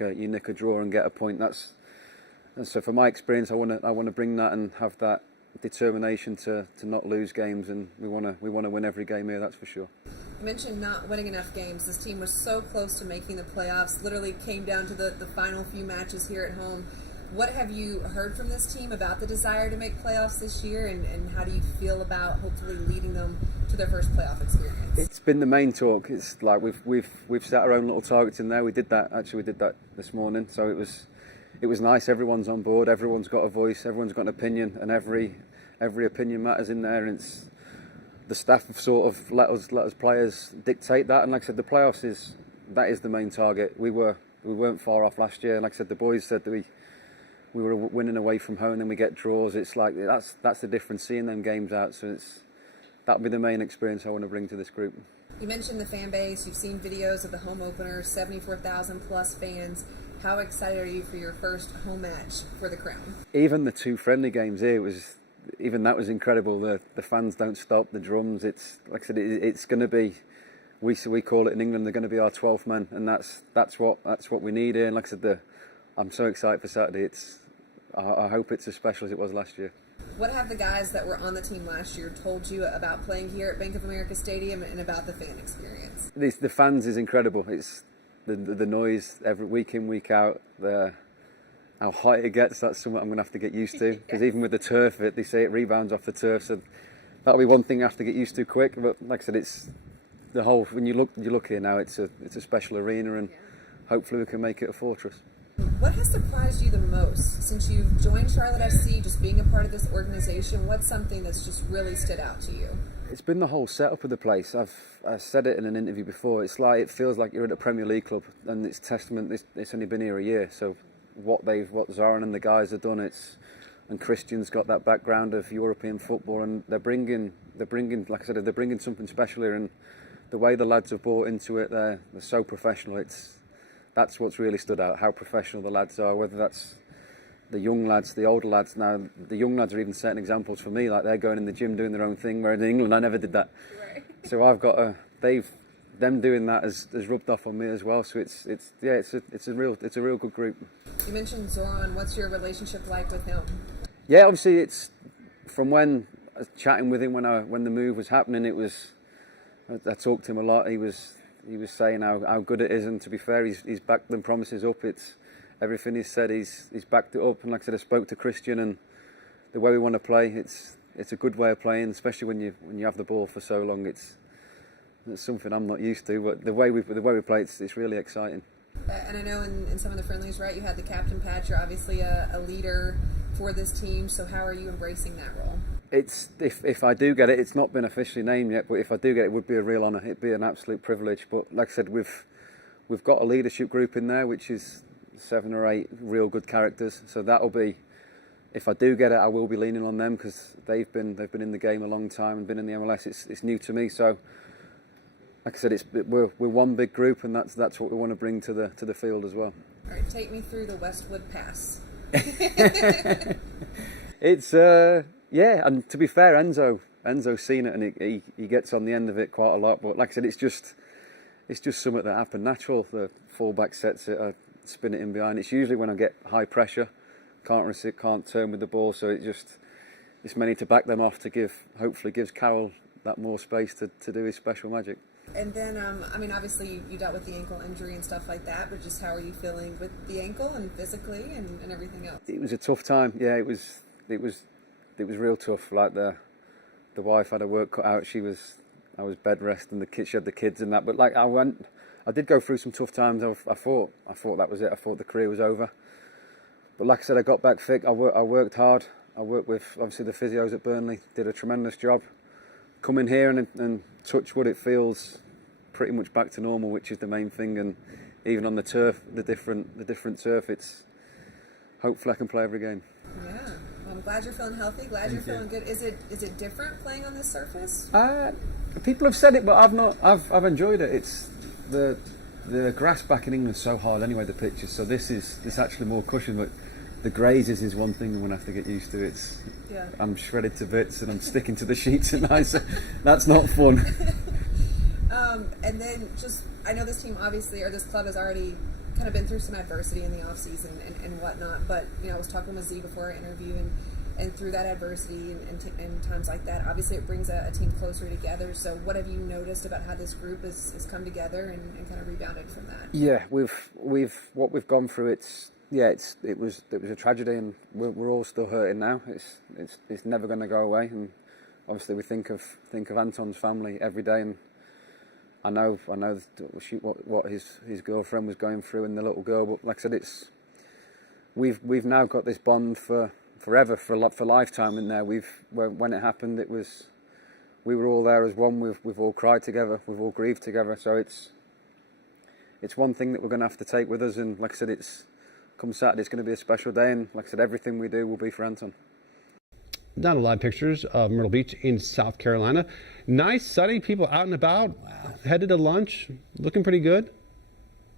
nick a draw and get a point. And so from my experience, I want to bring that and have that determination to not lose games, and we want to win every game here. That's for sure. You mentioned not winning enough games. This team was so close to making the playoffs. Literally came down to the final few matches here at home. What have you heard from this team about the desire to make playoffs this year, and how do you feel about hopefully leading them to their first playoff experience? It's been the main talk. It's like we've set our own little targets in there. We did that this morning, so it was nice. Everyone's on board. Everyone's got a voice. Everyone's got an opinion, and every opinion matters in there. And it's the staff have sort of let us players dictate that. And like I said, the playoffs is the main target. We weren't far off last year. Like I said, the boys said that we were winning away from home, and then we get draws. It's like that's the difference, seeing them games out. So that'll be the main experience I want to bring to this group. You mentioned the fan base. You've seen videos of the home opener, 74,000 plus fans. How excited are you for your first home match for the Crown? Even the two friendly games here that was incredible. The fans don't stop. The drums. It's like I said. It's going to be. We call it in England. They're going to be our 12th men, and that's what we need here. And like I said, I'm so excited for Saturday. I hope it's as special as it was last year. What have the guys that were on the team last year told you about playing here at Bank of America Stadium and about the fan experience? The fans is incredible. It's the noise every week in, week out. How high it gets, that's something I'm going to have to get used to. Because even with the turf, they say it rebounds off the turf, so that'll be one thing I have to get used to quick. But like I said, it's the whole. When you look here now, it's a special arena, and hopefully we can make it a fortress. What has surprised you the most since you've joined Charlotte FC, just being a part of this organization? What's something that's just really stood out to you? It's been the whole setup of the place. I said it in an interview before. It feels like you're at a Premier League club, and it's testament. It's only been here a year, so what Zoran and the guys have done. And Christian's got that background of European football, and they're bringing. Like I said, they're bringing something special here, and the way the lads have bought into it, they're so professional. That's what's really stood out, how professional the lads are, whether that's the young lads, the older lads. Now, the young lads are even setting examples for me, like they're going in the gym doing their own thing, whereas in England I never did that. Right. So I've got them doing that has rubbed off on me as well. So it's a real good group. You mentioned Zoran. What's your relationship like with him? Yeah, obviously it's from when I was chatting with him when the move was happening. I talked to him a lot. He was saying how good it is, and to be fair, he's backed them promises up. It's everything he's said. He's backed it up, and like I said, I spoke to Christian, and the way we want to play, it's a good way of playing, especially when you have the ball for so long. It's something I'm not used to, but the way we play, it's really exciting. And I know in some of the friendlies, right, you had the captain patch. You're obviously a leader for this team. So how are you embracing that role? It's if I do get it, it's not been officially named yet, but if I do get it, it would be a real honour. It'd be an absolute privilege. But like I said, we've got a leadership group in there, which is 7 or 8 real good characters. So that'll be, if I do get it, I will be leaning on them, because they've been in the game a long time and been in the MLS. It's new to me, so like I said, we're one big group, and that's what we want to bring to the field as well. All right, take me through the Westwood Pass. It's yeah, and to be fair, Enzo's seen it, and he gets on the end of it quite a lot. But like I said, it's just something that happened natural. The fullback sets it, I spin it in behind. It's usually when I get high pressure, can't turn with the ball, so it's mainly to back them off to hopefully gives Carroll that more space to do his special magic. And then, I mean, obviously you dealt with the ankle injury and stuff like that, but just how are you feeling with the ankle and physically and everything else? It was a tough time. Yeah, it was real tough. Like the wife had her work cut out. I was bed rest, and she had the kids and that. But like I did go through some tough times. I thought that was it. I thought the career was over. But like I said, I got back fit. I worked hard. I worked with obviously the physios at Burnley. Did a tremendous job. Coming here and touch wood, it feels pretty much back to normal, which is the main thing. And even on the turf, the different turf, it's hopefully I can play every game. Yeah, well, I'm glad you're feeling healthy. Glad you're feeling good. Is it different playing on this surface? People have said it, but I've not. I've enjoyed it. It's the grass back in England is so hard anyway. The pitches, so this actually more cushion, but the grazes is one thing I'm going to have to get used to. I'm shredded to bits, and I'm sticking to the sheets at night, so that's not fun. And then I know this team obviously, or this club has already kind of been through some adversity in the off season and whatnot. But I was talking with Z before our interview, and through that adversity and times like that, obviously it brings a team closer together. So what have you noticed about how this group has come together and kind of rebounded from that? Yeah, what we've gone through. It was a tragedy, and we're all still hurting now. It's never going to go away, and obviously we think of Anton's family every day, and I know what his girlfriend was going through and the little girl. But like I said, we've now got this bond for forever, for lifetime in there. When it happened, we were all there as one. We've all cried together, we've all grieved together. So it's one thing that we're going to have to take with us. And like I said, come Saturday, it's going to be a special day. And like I said, everything we do will be for Anton. Not a lot of pictures of Myrtle Beach in South Carolina. Nice, sunny, people out and about. Wow. Headed to lunch, looking pretty good.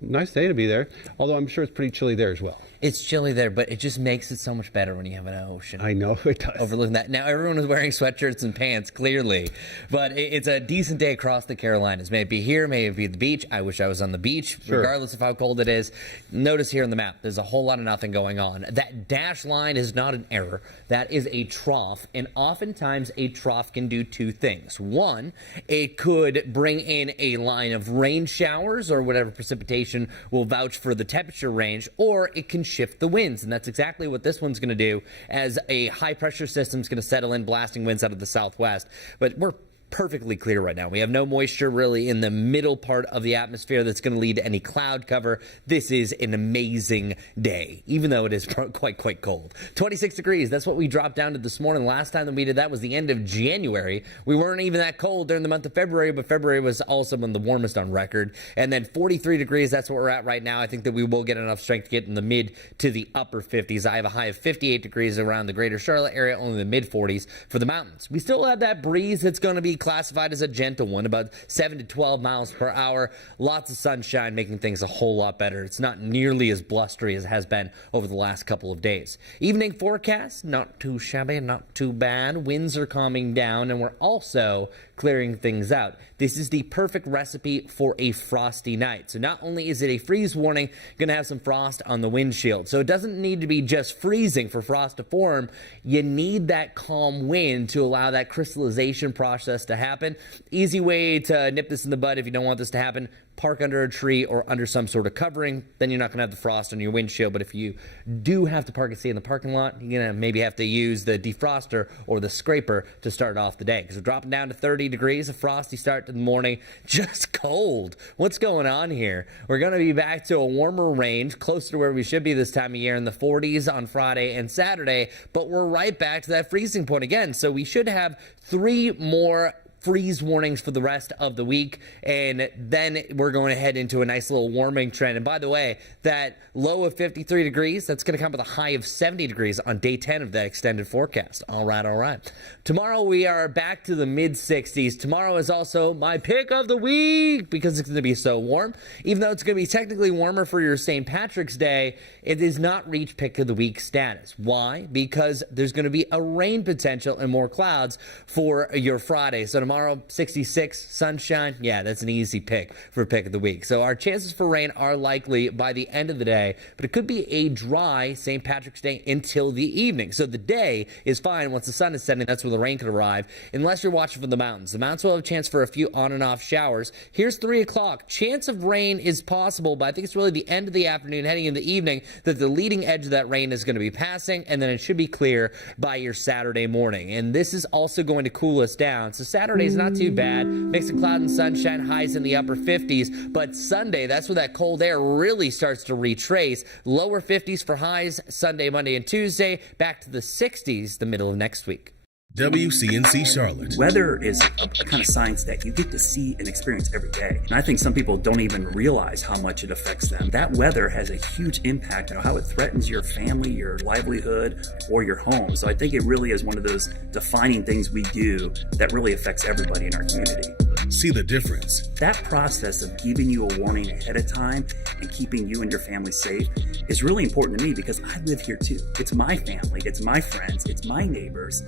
Nice day to be there, although I'm sure it's pretty chilly there as well. It's chilly there, but it just makes it so much better when you have an ocean. I know it does. Overlooking that. Now, everyone is wearing sweatshirts and pants, clearly, but it's a decent day across the Carolinas. May it be here, may it be at the beach. I wish I was on the beach, sure. Regardless of how cold it is. Notice here on the map, there's a whole lot of nothing going on. That dash line is not an error. That is a trough, and oftentimes a trough can do two things. One, it could bring in a line of rain showers or whatever precipitation will vouch for the temperature range, or it can shift the winds, and that's exactly what this one's going to do, as a high pressure system is going to settle in, blasting winds out of the southwest. But we're perfectly clear right now. We have no moisture really in the middle part of the atmosphere that's going to lead to any cloud cover. This is an amazing day, even though it is quite cold. 26 degrees, that's what we dropped down to this morning. Last time that we did that was the end of January. We weren't even that cold during the month of February, but February was also one of the warmest on record. And then 43 degrees, that's what we're at right now. I think that we will get enough strength to get in the mid to the upper 50s. I have a high of 58 degrees around the greater Charlotte area, only the mid 40s for the mountains. We still have that breeze that's going to be classified as a gentle one, about 7 to 12 miles per hour. Lots of sunshine, making things a whole lot better. It's not nearly as blustery as it has been over the last couple of days. Evening forecast, not too shabby, not too bad. Winds are calming down, and we're also clearing things out. This is the perfect recipe for a frosty night. So not only is it a freeze warning, going to have some frost on the windshield. So it doesn't need to be just freezing for frost to form. You need that calm wind to allow that crystallization process to happen. Easy way to nip this in the bud if you don't want this to happen: park under a tree or under some sort of covering. Then you're not going to have the frost on your windshield. But if you do have to park and stay in the parking lot, you're going to maybe have to use the defroster or the scraper to start off the day, because we're dropping down to 30 degrees, a frosty start to the morning, just cold. What's going on here? We're going to be back to a warmer range, closer to where we should be this time of year, in the 40s on Friday and Saturday, but we're right back to that freezing point again. So we should have 3 more freeze warnings for the rest of the week, and then we're going to head into a nice little warming trend. And by the way, that low of 53 degrees, that's going to come with a high of 70 degrees on day 10 of that extended forecast. All right. Tomorrow we are back to the mid 60s. Tomorrow is also my pick of the week because it's going to be so warm. Even though it's going to be technically warmer for your St. Patrick's Day, it does not reach pick of the week status. Why? Because there's going to be a rain potential and more clouds for your Friday. So tomorrow, 66, sunshine. Yeah, that's an easy pick for pick of the week. So our chances for rain are likely by the end of the day, but it could be a dry St. Patrick's Day until the evening. So the day is fine once the sun is setting. That's when the rain could arrive, unless you're watching from the mountains. The mountains will have a chance for a few on and off showers. Here's 3 o'clock. Chance of rain is possible, but I think it's really the end of the afternoon, heading into the evening, that the leading edge of that rain is going to be passing, and then it should be clear by your Saturday morning. And this is also going to cool us down. So Saturday's not too bad. Mix of cloud and sunshine, highs in the upper 50s. But Sunday, that's where that cold air really starts to retrace. Lower 50s for highs Sunday, Monday, and Tuesday. Back to the 60s the middle of next week. WCNC Charlotte. Weather is a kind of science that you get to see and experience every day. And I think some people don't even realize how much it affects them. That weather has a huge impact on how it threatens your family, your livelihood, or your home. So I think it really is one of those defining things we do that really affects everybody in our community. See the difference. That process of giving you a warning ahead of time and keeping you and your family safe is really important to me because I live here too. It's my family, it's my friends, it's my neighbors.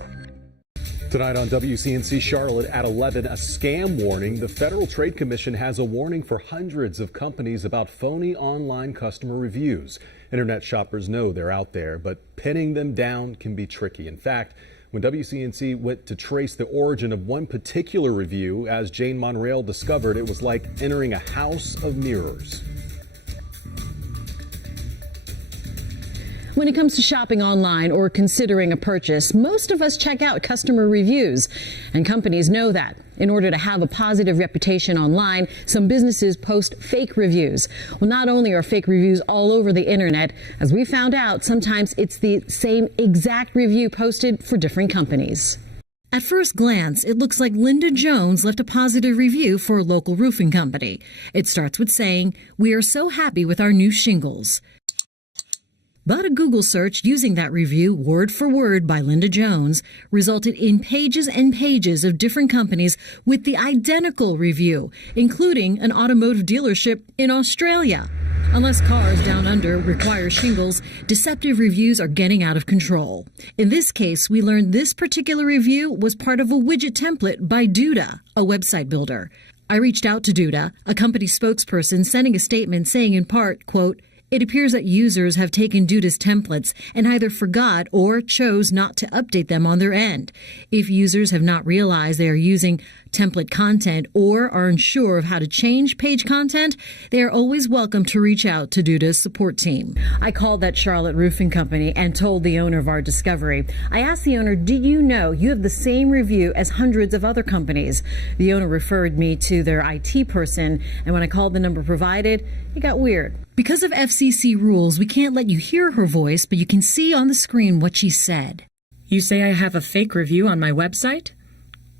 Tonight on WCNC Charlotte at 11, a scam warning. The Federal Trade Commission has a warning for hundreds of companies about phony online customer reviews. Internet shoppers know they're out there, but pinning them down can be tricky. In fact, when WCNC went to trace the origin of one particular review, as Jane Monreal discovered, it was like entering a house of mirrors. When it comes to shopping online or considering a purchase, most of us check out customer reviews, and companies know that. In order to have a positive reputation online, some businesses post fake reviews. Well, not only are fake reviews all over the internet, as we found out, sometimes it's the same exact review posted for different companies. At first glance, it looks like Linda Jones left a positive review for a local roofing company. It starts with saying, "We are so happy with our new shingles." But a Google search using that review word for word by Linda Jones resulted in pages and pages of different companies with the identical review, including an automotive dealership in Australia. Unless cars down under require shingles, deceptive reviews are getting out of control. In this case, we learned this particular review was part of a widget template by Duda, a website builder. I reached out to Duda, a company spokesperson, sending a statement saying in part, quote, "It appears that users have taken Duda's templates and either forgot or chose not to update them on their end. If users have not realized they are using template content or are unsure of how to change page content, they are always welcome to reach out to Duda's support team." I called that Charlotte roofing company and told the owner of our discovery. I asked the owner, "Do you know you have the same review as hundreds of other companies?" The owner referred me to their IT person, and when I called the number provided, it got weird. Because of FCC rules, we can't let you hear her voice, but you can see on the screen what she said. "You say I have a fake review on my website?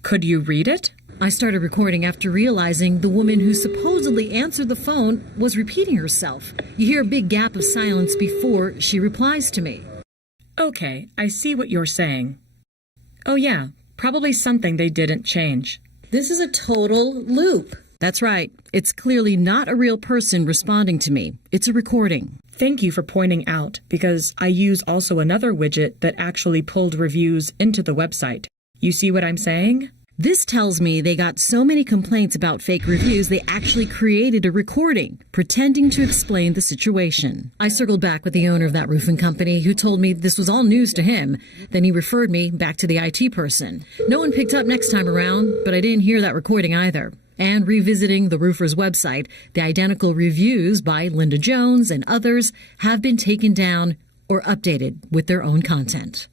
Could you read it?" I started recording after realizing the woman who supposedly answered the phone was repeating herself. You hear a big gap of silence before she replies to me. "Okay, I see what you're saying. Oh yeah, probably something they didn't change." This is a total loop. That's right. It's clearly not a real person responding to me. It's a recording. Thank you for pointing out, because I use also another widget that actually pulled reviews into the website. You see what I'm saying? This tells me they got so many complaints about fake reviews, they actually created a recording, pretending to explain the situation. I circled back with the owner of that roofing company, who told me this was all news to him. Then he referred me back to the IT person. No one picked up next time around, but I didn't hear that recording either. And revisiting the roofer's website, the identical reviews by Linda Jones and others have been taken down or updated with their own content.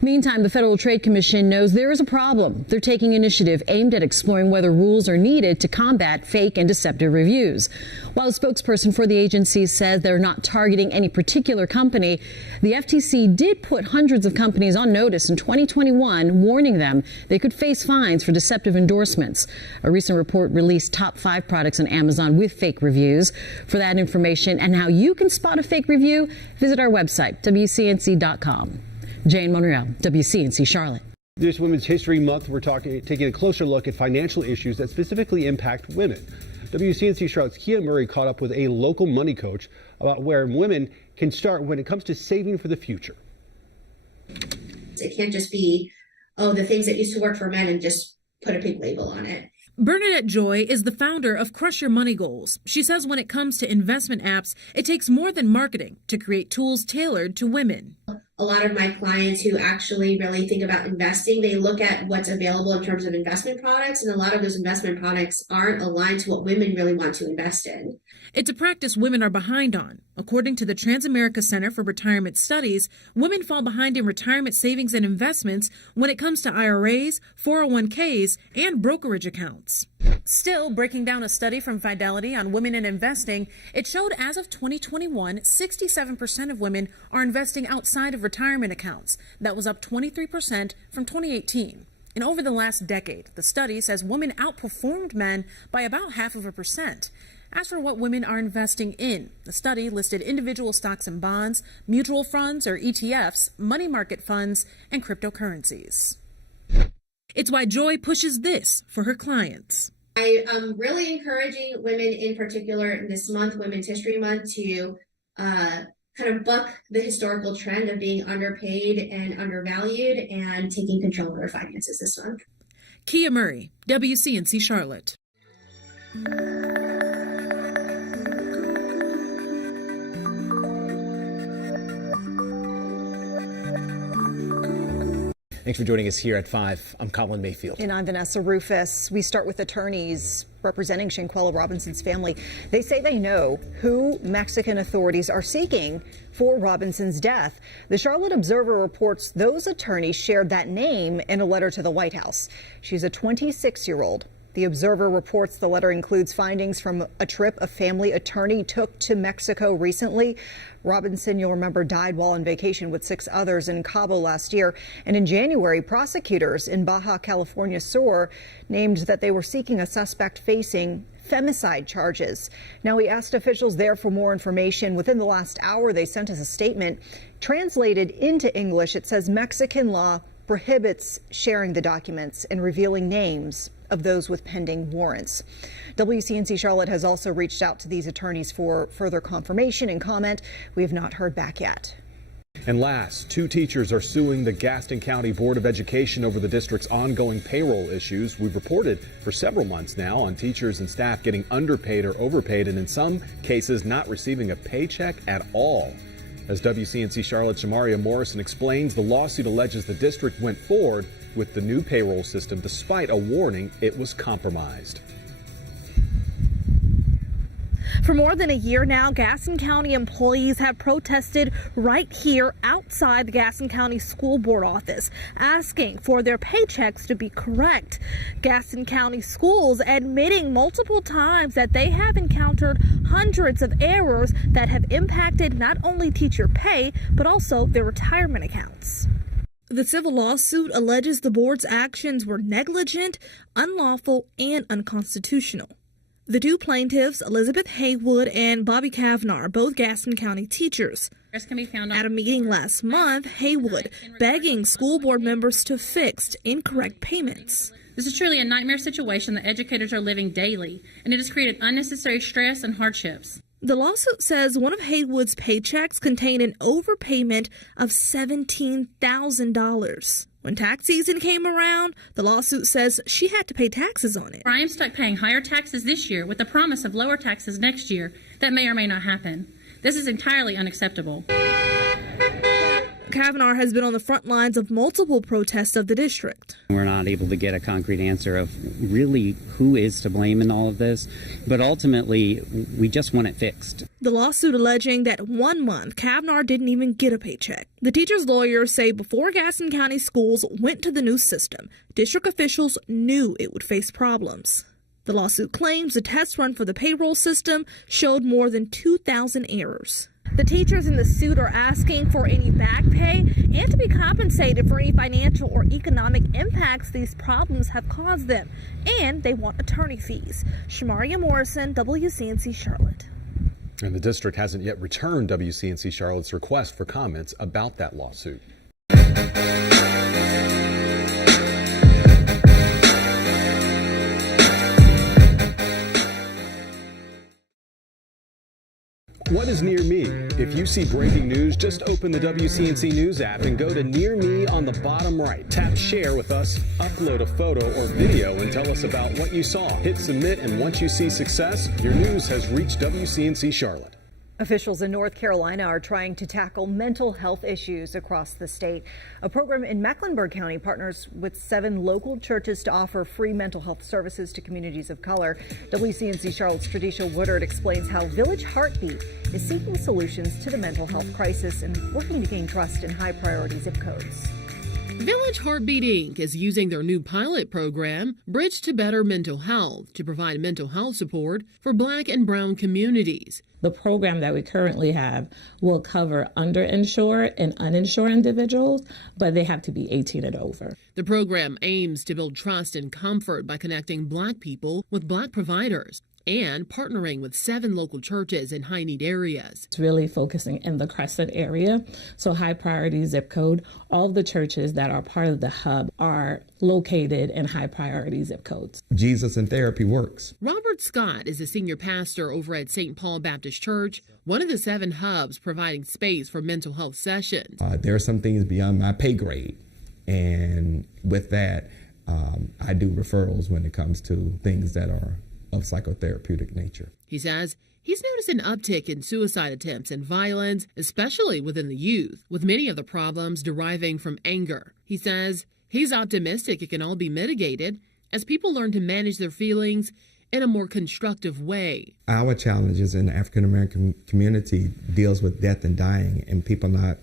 Meantime, the Federal Trade Commission knows there is a problem. They're taking initiative aimed at exploring whether rules are needed to combat fake and deceptive reviews. While a spokesperson for the agency says they're not targeting any particular company, the FTC did put hundreds of companies on notice in 2021, warning them they could face fines for deceptive endorsements. A recent report released top 5 products on Amazon with fake reviews. For that information and how you can spot a fake review, visit our website, WCNC.com. Jane Monreal, WCNC Charlotte. This Women's History Month, we're taking a closer look at financial issues that specifically impact women. WCNC Charlotte's Kia Murray caught up with a local money coach about where women can start when it comes to saving for the future. It can't just be, oh, the things that used to work for men and just put a pink label on it. Bernadette Joy is the founder of Crush Your Money Goals. She says when it comes to investment apps, it takes more than marketing to create tools tailored to women. A lot of my clients who actually really think about investing, they look at what's available in terms of investment products, and a lot of those investment products aren't aligned to what women really want to invest in. It's a practice women are behind on. According to the Transamerica Center for Retirement Studies, women fall behind in retirement savings and investments when it comes to IRAs, 401ks, and brokerage accounts. Still, breaking down a study from Fidelity on women in investing, it showed as of 2021, 67% of women are investing outside of retirement accounts. That was up 23% from 2018. And over the last decade, the study says women outperformed men by about 0.5%. As for what women are investing in, the study listed individual stocks and bonds, mutual funds or ETFs, money market funds, and cryptocurrencies. It's why Joy pushes this for her clients. I am really encouraging women in particular this month, Women's History Month, to kind of buck the historical trend of being underpaid and undervalued and taking control of their finances this month. Kia Murray, WCNC Charlotte. Thanks for joining us here at 5. I'm Colin Mayfield. And I'm Vanessa Rufus. We start with attorneys representing Shanquella Robinson's family. They say they know who Mexican authorities are seeking for Robinson's death. The Charlotte Observer reports those attorneys shared that name in a letter to the White House. She's a 26-year-old. The Observer reports the letter includes findings from a trip a family attorney took to Mexico recently. Robinson, you'll remember, died while on vacation with 6 others in Cabo last year. And in January, prosecutors in Baja California Sur named that they were seeking a suspect facing femicide charges. Now, we asked officials there for more information. Within the last hour, they sent us a statement. Translated into English, it says Mexican law prohibits sharing the documents and revealing names of those with pending warrants. WCNC Charlotte has also reached out to these attorneys for further confirmation and comment. We have not heard back yet. And last, 2 teachers are suing the Gaston County Board of Education over the district's ongoing payroll issues. We've reported for several months now on teachers and staff getting underpaid or overpaid, and in some cases not receiving a paycheck at all. As WCNC Charlotte's Shamaria Morrison explains, the lawsuit alleges the district went forward with the new payroll system despite a warning it was compromised. For more than a year now, Gaston County employees have protested right here outside the Gaston County School Board office, asking for their paychecks to be correct. Gaston County schools admitting multiple times that they have encountered hundreds of errors that have impacted not only teacher pay, but also their retirement accounts. The civil lawsuit alleges the board's actions were negligent, unlawful, and unconstitutional. The 2 plaintiffs, Elizabeth Haywood and Bobby Kavanaugh, are both Gaston County teachers. At a meeting last month, Haywood begging school board members to fix incorrect payments. This is truly a nightmare situation that educators are living daily, and it has created unnecessary stress and hardships. The lawsuit says one of Haywood's paychecks contained an overpayment of $17,000. When tax season came around, the lawsuit says she had to pay taxes on it. I am stuck paying higher taxes this year with the promise of lower taxes next year that may or may not happen. This is entirely unacceptable. Kavanaugh has been on the front lines of multiple protests of the district. We're not able to get a concrete answer of really who is to blame in all of this, but ultimately we just want it fixed. The lawsuit alleging that 1 month Kavanaugh didn't even get a paycheck. The teachers' lawyers say before Gaston County schools went to the new system, district officials knew it would face problems. The lawsuit claims the test run for the payroll system showed more than 2,000 errors. The teachers in the suit are asking for any back pay and to be compensated for any financial or economic impacts these problems have caused them. And they want attorney fees. Shamaria Morrison, WCNC Charlotte. And the district hasn't yet returned WCNC Charlotte's request for comments about that lawsuit. What is Near Me? If you see breaking news, just open the WCNC News app and go to Near Me on the bottom right. Tap Share with us, upload a photo or video, and tell us about what you saw. Hit Submit, and once you see success, your news has reached WCNC Charlotte. Officials in North Carolina are trying to tackle mental health issues across the state. A program in Mecklenburg County partners with 7 local churches to offer free mental health services to communities of color. WCNC Charlotte's Tradisha Woodard explains how Village Heartbeat is seeking solutions to the mental health crisis and working to gain trust in high priority zip codes. Village Heartbeat Inc. is using their new pilot program, Bridge to Better Mental Health, to provide mental health support for Black and brown communities. The program that we currently have will cover underinsured and uninsured individuals, but they have to be 18 and over. The program aims to build trust and comfort by connecting Black people with Black providers. and partnering with 7 local churches in high-need areas. It's really focusing in the Crescent area, so high priority zip code. All of the churches that are part of the hub are located in high priority zip codes. Jesus and therapy works. Robert Scott is a senior pastor over at St. Paul Baptist Church, one of the 7 hubs providing space for mental health sessions. There are some things beyond my pay grade, and with that, I do referrals when it comes to things that are of psychotherapeutic nature. He says he's noticed an uptick in suicide attempts and violence, especially within the youth, with many of the problems deriving from anger. He says he's optimistic it can all be mitigated as people learn to manage their feelings in a more constructive way. Our challenges in the African American community deals with death and dying, and people not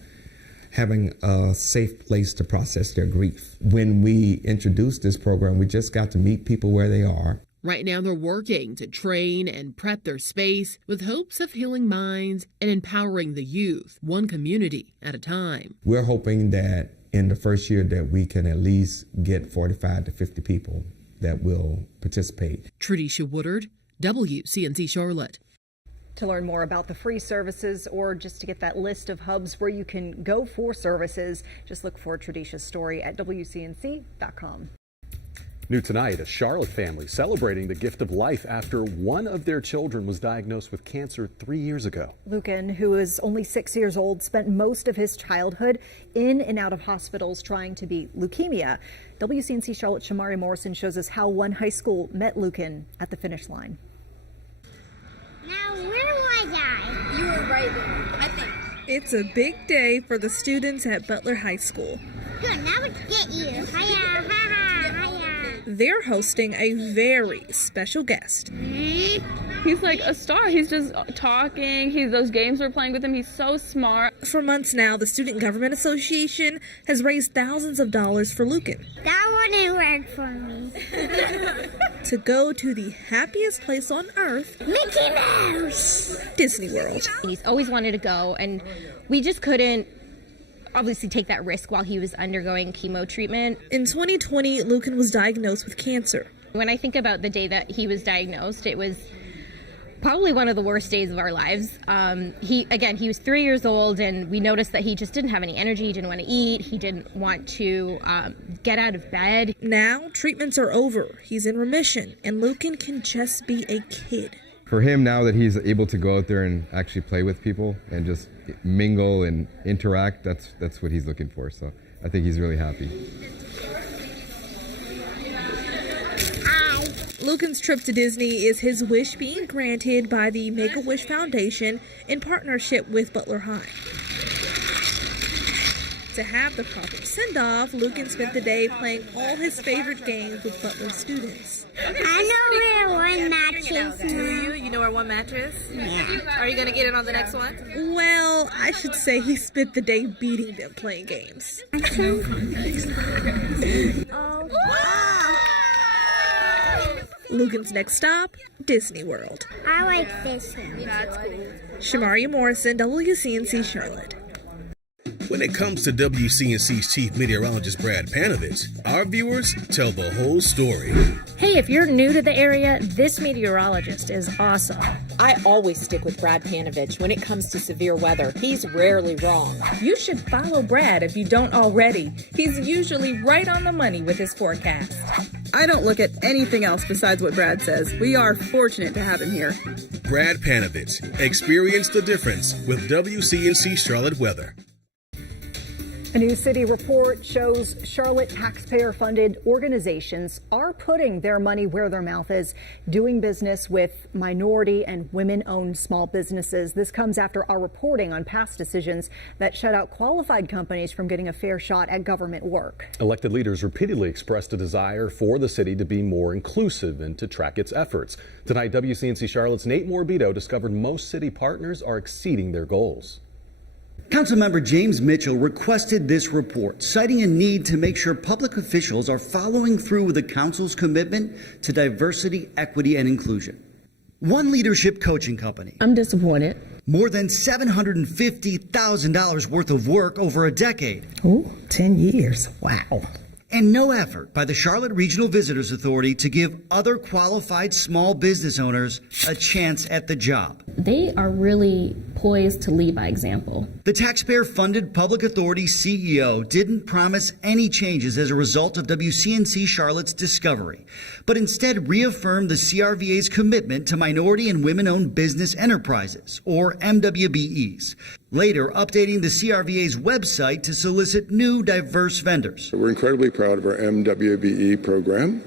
having a safe place to process their grief. When we introduced this program, we just got to meet people where they are. Right now, they're working to train and prep their space with hopes of healing minds and empowering the youth, one community at a time. We're hoping that in the first year that we can at least get 45 to 50 people that will participate. Tradisha Woodard, WCNC Charlotte. To learn more about the free services or just to get that list of hubs where you can go for services, just look for Tradisha's story at WCNC.com. New tonight, a Charlotte family celebrating the gift of life after one of their children was diagnosed with cancer 3 years ago. Lucan, who is only 6 years old, spent most of his childhood in and out of hospitals trying to beat leukemia. WCNC Charlotte Shamari Morrison shows us how one high school met Lucan at the finish line. Now, where was I? You were right there, I think. It's a big day for the students at Butler High School. Good, now let's get you. Hiya, ha ha, hiya. They're hosting a very special guest. He's like a star. He's just talking. Those games we're playing with him, he's so smart. For months now, the Student Government Association has raised thousands of dollars for Lucan. That wouldn't work for me. To go to the happiest place on earth, Mickey Mouse! Disney World. He's always wanted to go, and we just couldn't obviously take that risk while he was undergoing chemo treatment. In 2020, Lucan was diagnosed with cancer. When I think about the day that he was diagnosed, it was probably one of the worst days of our lives. He was 3 years old, and we noticed that he just didn't have any energy. He didn't want to eat. He didn't want to get out of bed. Now, treatments are over. He's in remission, and Lucan can just be a kid. For him, now that he's able to go out there and actually play with people and just mingle and interact, that's what he's looking for. So I think he's really happy. Lucan's trip to Disney is his wish being granted by the Make-A-Wish Foundation in partnership with Butler High. To have the proper send-off, Lucan spent the day playing all his favorite games with Butler students. I know where one match is. Do you? You know where one match is? Yeah. Are you going to get in on the next one? Well, I should say he spent the day beating them playing games. Lucan's next stop, Disney World. I like this one. That's cool. Shamaria Morrison, WCNC Charlotte. When it comes to WCNC's chief meteorologist Brad Panovich, our viewers tell the whole story. Hey, if you're new to the area, this meteorologist is awesome. I always stick with Brad Panovich when it comes to severe weather. He's rarely wrong. You should follow Brad if you don't already. He's usually right on the money with his forecast. I don't look at anything else besides what Brad says. We are fortunate to have him here. Brad Panovich. Experience the difference with WCNC Charlotte weather. A new city report shows Charlotte taxpayer-funded organizations are putting their money where their mouth is, doing business with minority and women-owned small businesses. This comes after our reporting on past decisions that shut out qualified companies from getting a fair shot at government work. Elected leaders repeatedly expressed a desire for the city to be more inclusive and to track its efforts. Tonight, WCNC Charlotte's Nate Morbido discovered most city partners are exceeding their goals. Councilmember James Mitchell requested this report, citing a need to make sure public officials are following through with the council's commitment to diversity, equity, and inclusion. One leadership coaching company. I'm disappointed. More than $750,000 worth of work over a decade. Ooh, 10 years. Wow. and no effort by the Charlotte Regional Visitors Authority to give other qualified small business owners a chance at the job. They are really poised to lead by example. The taxpayer-funded public authority CEO didn't promise any changes as a result of WCNC Charlotte's discovery, but instead reaffirmed the CRVA's commitment to minority and women-owned business enterprises, or MWBEs. Later, updating the CRVA's website to solicit new diverse vendors. We're incredibly proud of our MWBE program,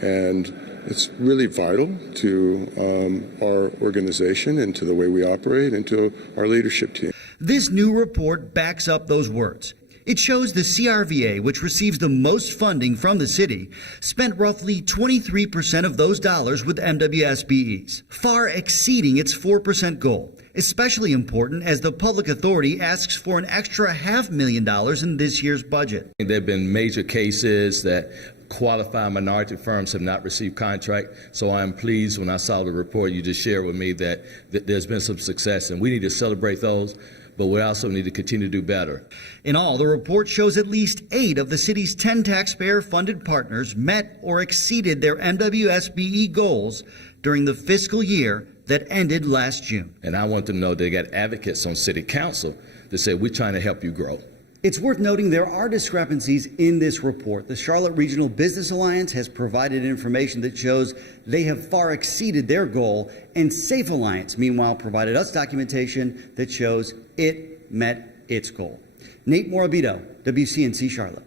and it's really vital to our organization and to the way we operate and to our leadership team. This new report backs up those words. It shows the CRVA, which receives the most funding from the city, spent roughly 23% of those dollars with MWSBEs, far exceeding its 4% goal. Especially important as the public authority asks for an extra $500,000 in this year's budget. There have been major cases that qualified minority firms have not received contract, so I am pleased when I saw the report you just shared with me that there's been some success, and we need to celebrate those, but we also need to continue to do better. In all, the report shows at least 8 of the city's 10 taxpayer-funded partners met or exceeded their MWSBE goals during the fiscal year that ended last June. And I want them to know they got advocates on city council that say we're trying to help you grow. It's worth noting there are discrepancies in this report. The Charlotte Regional Business Alliance has provided information that shows they have far exceeded their goal, and Safe Alliance, meanwhile, provided us documentation that shows it met its goal. Nate Morabito, WCNC Charlotte.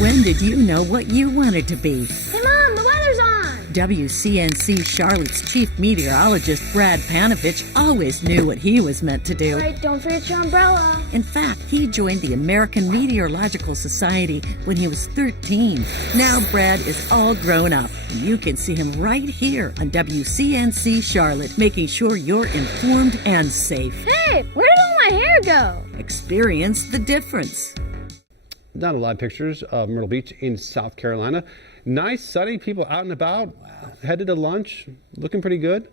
When did you know what you wanted to be? Hey, Mom, the weather's on! WCNC Charlotte's chief meteorologist, Brad Panovich, always knew what he was meant to do. All right, don't forget your umbrella. In fact, he joined the American Meteorological Society when he was 13. Now Brad is all grown up. You can see him right here on WCNC Charlotte, making sure you're informed and safe. Hey, where did all my hair go? Experience the difference. Not a lot of pictures of Myrtle Beach in South Carolina. Nice, sunny, people out and about. Wow. Headed to lunch, looking pretty good.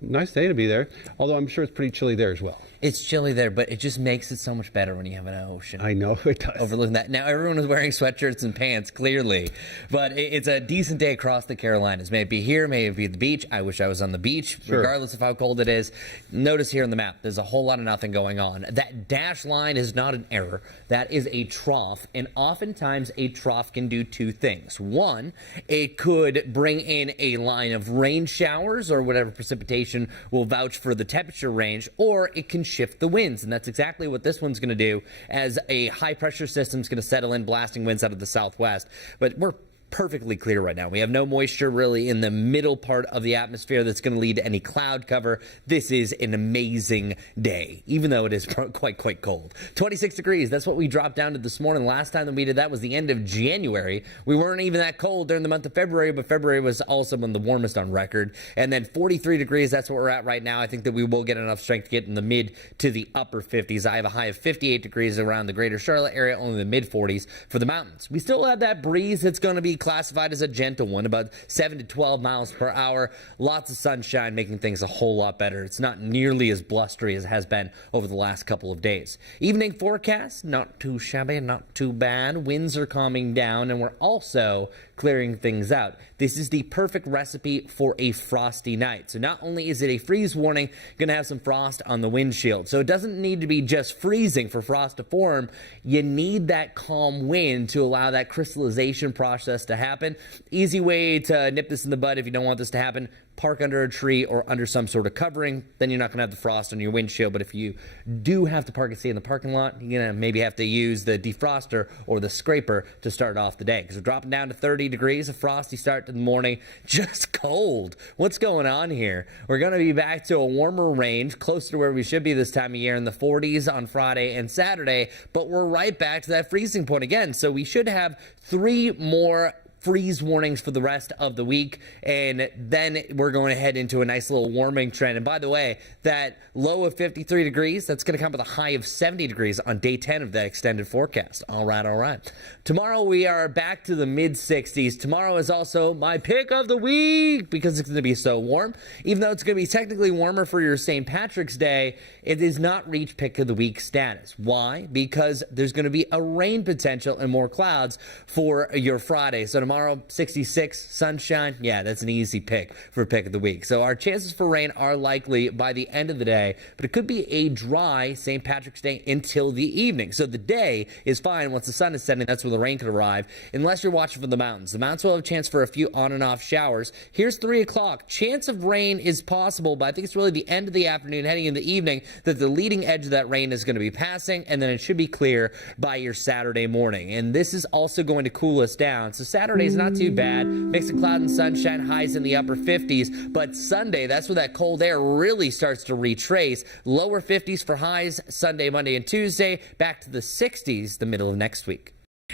Nice day to be there, although I'm sure it's pretty chilly there as well. It's chilly there, but it just makes it so much better when you have an ocean. I know, it does. Overlooking that. Now, everyone is wearing sweatshirts and pants, clearly, but it's a decent day across the Carolinas. May it be here, may it be at the beach. I wish I was on the beach, sure. Regardless of how cold it is. Notice here on the map, there's a whole lot of nothing going on. That dash line is not an error. That is a trough, and oftentimes a trough can do two things. One, it could bring in a line of rain showers or whatever precipitation will vouch for the temperature range, or it can shift the winds, and that's exactly what this one's going to do as a high pressure system is going to settle in, blasting winds out of the southwest. But we're perfectly clear right now. We have no moisture really in the middle part of the atmosphere that's going to lead to any cloud cover. This is an amazing day, even though it is quite cold. 26 degrees, that's what we dropped down to this morning. Last time that we did that was the end of January. We weren't even that cold during the month of February, but February was also one of the warmest on record. And then 43 degrees, that's what we're at right now. I think that we will get enough strength to get in the mid to the upper 50s. I have a high of 58 degrees around the greater Charlotte area, only the mid 40s for the mountains. We still have that breeze that's going to be classified as a gentle one, about 7 to 12 miles per hour. Lots of sunshine, making things a whole lot better. It's not nearly as blustery as it has been over the last couple of days. Evening forecast, not too shabby, not too bad. Winds are calming down, and we're also clearing things out. This is the perfect recipe for a frosty night. So not only is it a freeze warning, going to have some frost on the windshield. So it doesn't need to be just freezing for frost to form. You need that calm wind to allow that crystallization process to happen. Easy way to nip this in the bud if you don't want this to happen. Park under a tree or under some sort of covering, then you're not going to have the frost on your windshield. But if you do have to park and stay in the parking lot, you're going to maybe have to use the defroster or the scraper to start off the day. Because we're dropping down to 30 degrees, a frosty start to the morning, just cold. What's going on here? We're going to be back to a warmer range, closer to where we should be this time of year, in the 40s on Friday and Saturday. But we're right back to that freezing point again. So we should have 3 more freeze warnings for the rest of the week. And then we're going to head into a nice little warming trend. And by the way, that low of 53 degrees, that's going to come with a high of 70 degrees on day 10 of the extended forecast. All right, all right. Tomorrow we are back to the mid-60s. Tomorrow is also my pick of the week because it's going to be so warm. Even though it's going to be technically warmer for your St. Patrick's Day, it does not reach pick of the week status. Why? Because there's going to be a rain potential and more clouds for your Friday. So tomorrow, 66, sunshine. Yeah, that's an easy pick for pick of the week. So our chances for rain are likely by the end of the day, but it could be a dry St. Patrick's Day until the evening. So the day is fine. Once the sun is setting, that's when the rain could arrive, unless you're watching from the mountains. The mountains will have a chance for a few on and off showers. Here's 3 o'clock. Chance of rain is possible, but I think it's really the end of the afternoon, heading in the evening, that the leading edge of that rain is going to be passing, and then it should be clear by your Saturday morning. And this is also going to cool us down. So Saturday's not too bad. Mix of cloud and sunshine, highs in the upper 50s. But Sunday, that's where that cold air really starts to retrace. Lower 50s for highs Sunday, Monday, and Tuesday. Back to the 60s the middle of next week.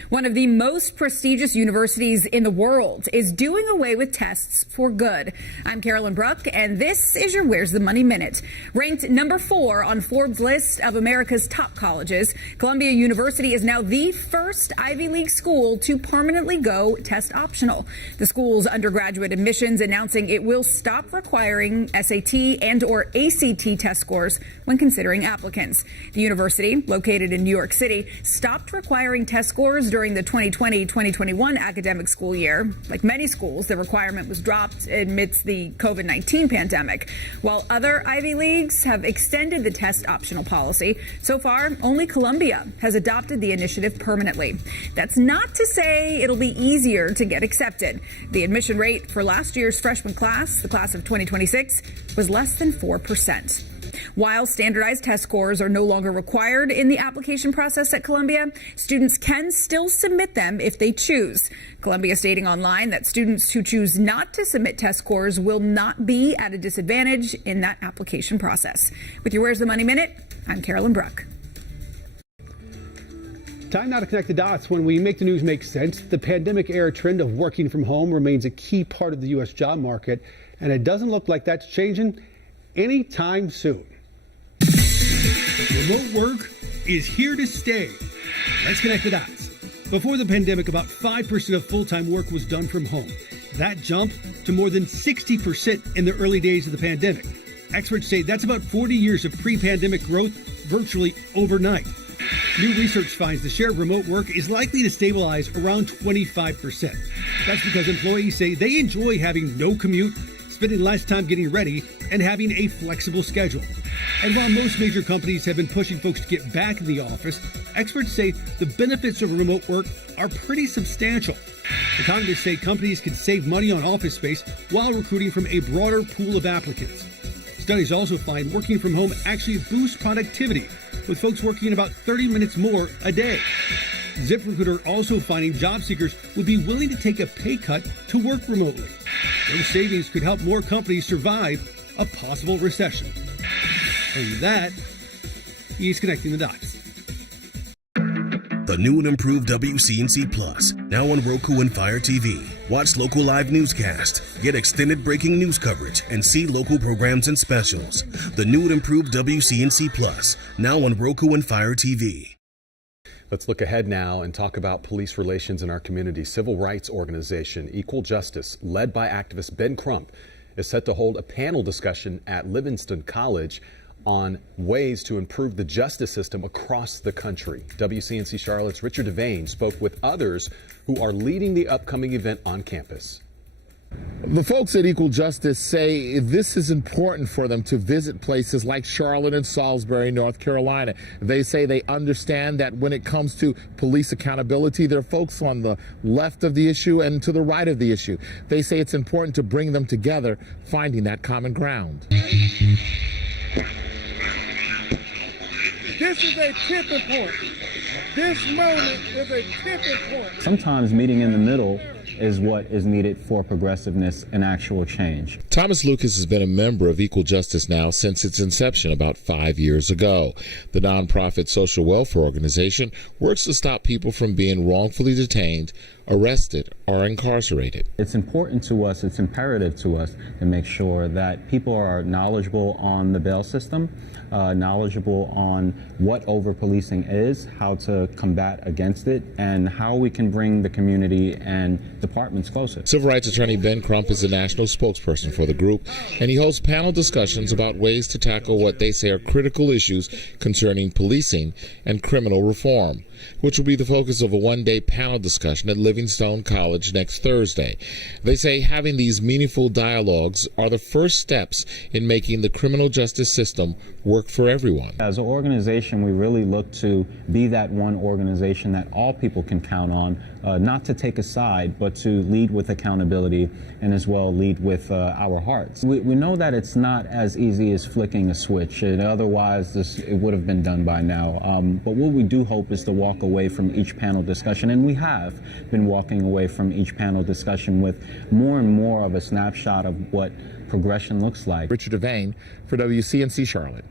One of the most prestigious universities in the world is doing away with tests for good. I'm Carolyn Bruck, and this is your Where's the Money Minute. Ranked number 4 on Forbes' list of America's top colleges, Columbia University is now the first Ivy League school to permanently go test optional. The school's undergraduate admissions announcing it will stop requiring SAT and or ACT test scores when considering applicants. The university, located in New York City, stopped requiring test scores during the 2020-2021 academic school year. Like many schools, the requirement was dropped amidst the COVID-19 pandemic. While other Ivy Leagues have extended the test optional policy, so far, only Columbia has adopted the initiative permanently. That's not to say it'll be easier to get accepted. The admission rate for last year's freshman class, the class of 2026, was less than 4%. While standardized test scores are no longer required in the application process at Columbia, students can still submit them if they choose. Columbia stating online that students who choose not to submit test scores will not be at a disadvantage in that application process. With your Where's the Money Minute, I'm Carolyn Bruck. Time now to connect the dots when we make the news make sense. The pandemic-era trend of working from home remains a key part of the U.S. job market, and it doesn't look like that's changing anytime soon. Remote work is here to stay. Let's connect the dots. Before the pandemic, about 5% of full-time work was done from home. That jumped to more than 60% in the early days of the pandemic. Experts say that's about 40 years of pre-pandemic growth virtually overnight. New research finds the share of remote work is likely to stabilize around 25%. That's because employees say they enjoy having no commute, spending less time getting ready, and having a flexible schedule. And while most major companies have been pushing folks to get back in the office, experts say the benefits of remote work are pretty substantial. Economists say companies can save money on office space while recruiting from a broader pool of applicants. Studies also find working from home actually boosts productivity, with folks working about 30 minutes more a day. ZipRecruiter also finding job seekers would be willing to take a pay cut to work remotely. Those savings could help more companies survive a possible recession. And that is connecting the dots. The new and improved WCNC Plus, now on Roku and Fire TV. Watch local live newscasts, get extended breaking news coverage, and see local programs and specials. The new and improved WCNC Plus, now on Roku and Fire TV. Let's look ahead now and talk about police relations in our community. Civil rights organization Equal Justice, led by activist Ben Crump, is set to hold a panel discussion at Livingston College on ways to improve the justice system across the country. WCNC Charlotte's Richard Devane spoke with others who are leading the upcoming event on campus. The folks at Equal Justice say this is important for them to visit places like Charlotte and Salisbury, North Carolina. They say they understand that when it comes to police accountability, there are folks on the left of the issue and to the right of the issue. They say it's important to bring them together, finding that common ground. This is a tipping point. This moment is a tipping point. Sometimes meeting in the middle is what is needed for progressiveness and actual change. Thomas Lucas has been a member of Equal Justice Now since its inception about 5 years ago. The nonprofit social welfare organization works to stop people from being wrongfully detained, arrested, or incarcerated. It's important to us, it's imperative to us to make sure that people are knowledgeable on the bail system, knowledgeable on what over-policing is, how to combat against it, and how we can bring the community and departments closer. Civil rights attorney Ben Crump is the national spokesperson for the group, and he holds panel discussions about ways to tackle what they say are critical issues concerning policing and criminal reform, which will be the focus of a one-day panel discussion at Livingstone College next Thursday. They say having these meaningful dialogues are the first steps in making the criminal justice system work for everyone. As an organization, we really look to be that one organization that all people can count on, not to take a side, but to lead with accountability and as well lead with our hearts. We know that it's not as easy as flicking a switch, and otherwise it would have been done by now. But what we do hope is to walk away from each panel discussion, and we have been walking away from each panel discussion with more and more of a snapshot of what progression looks like. Richard Devane for WCNC Charlotte.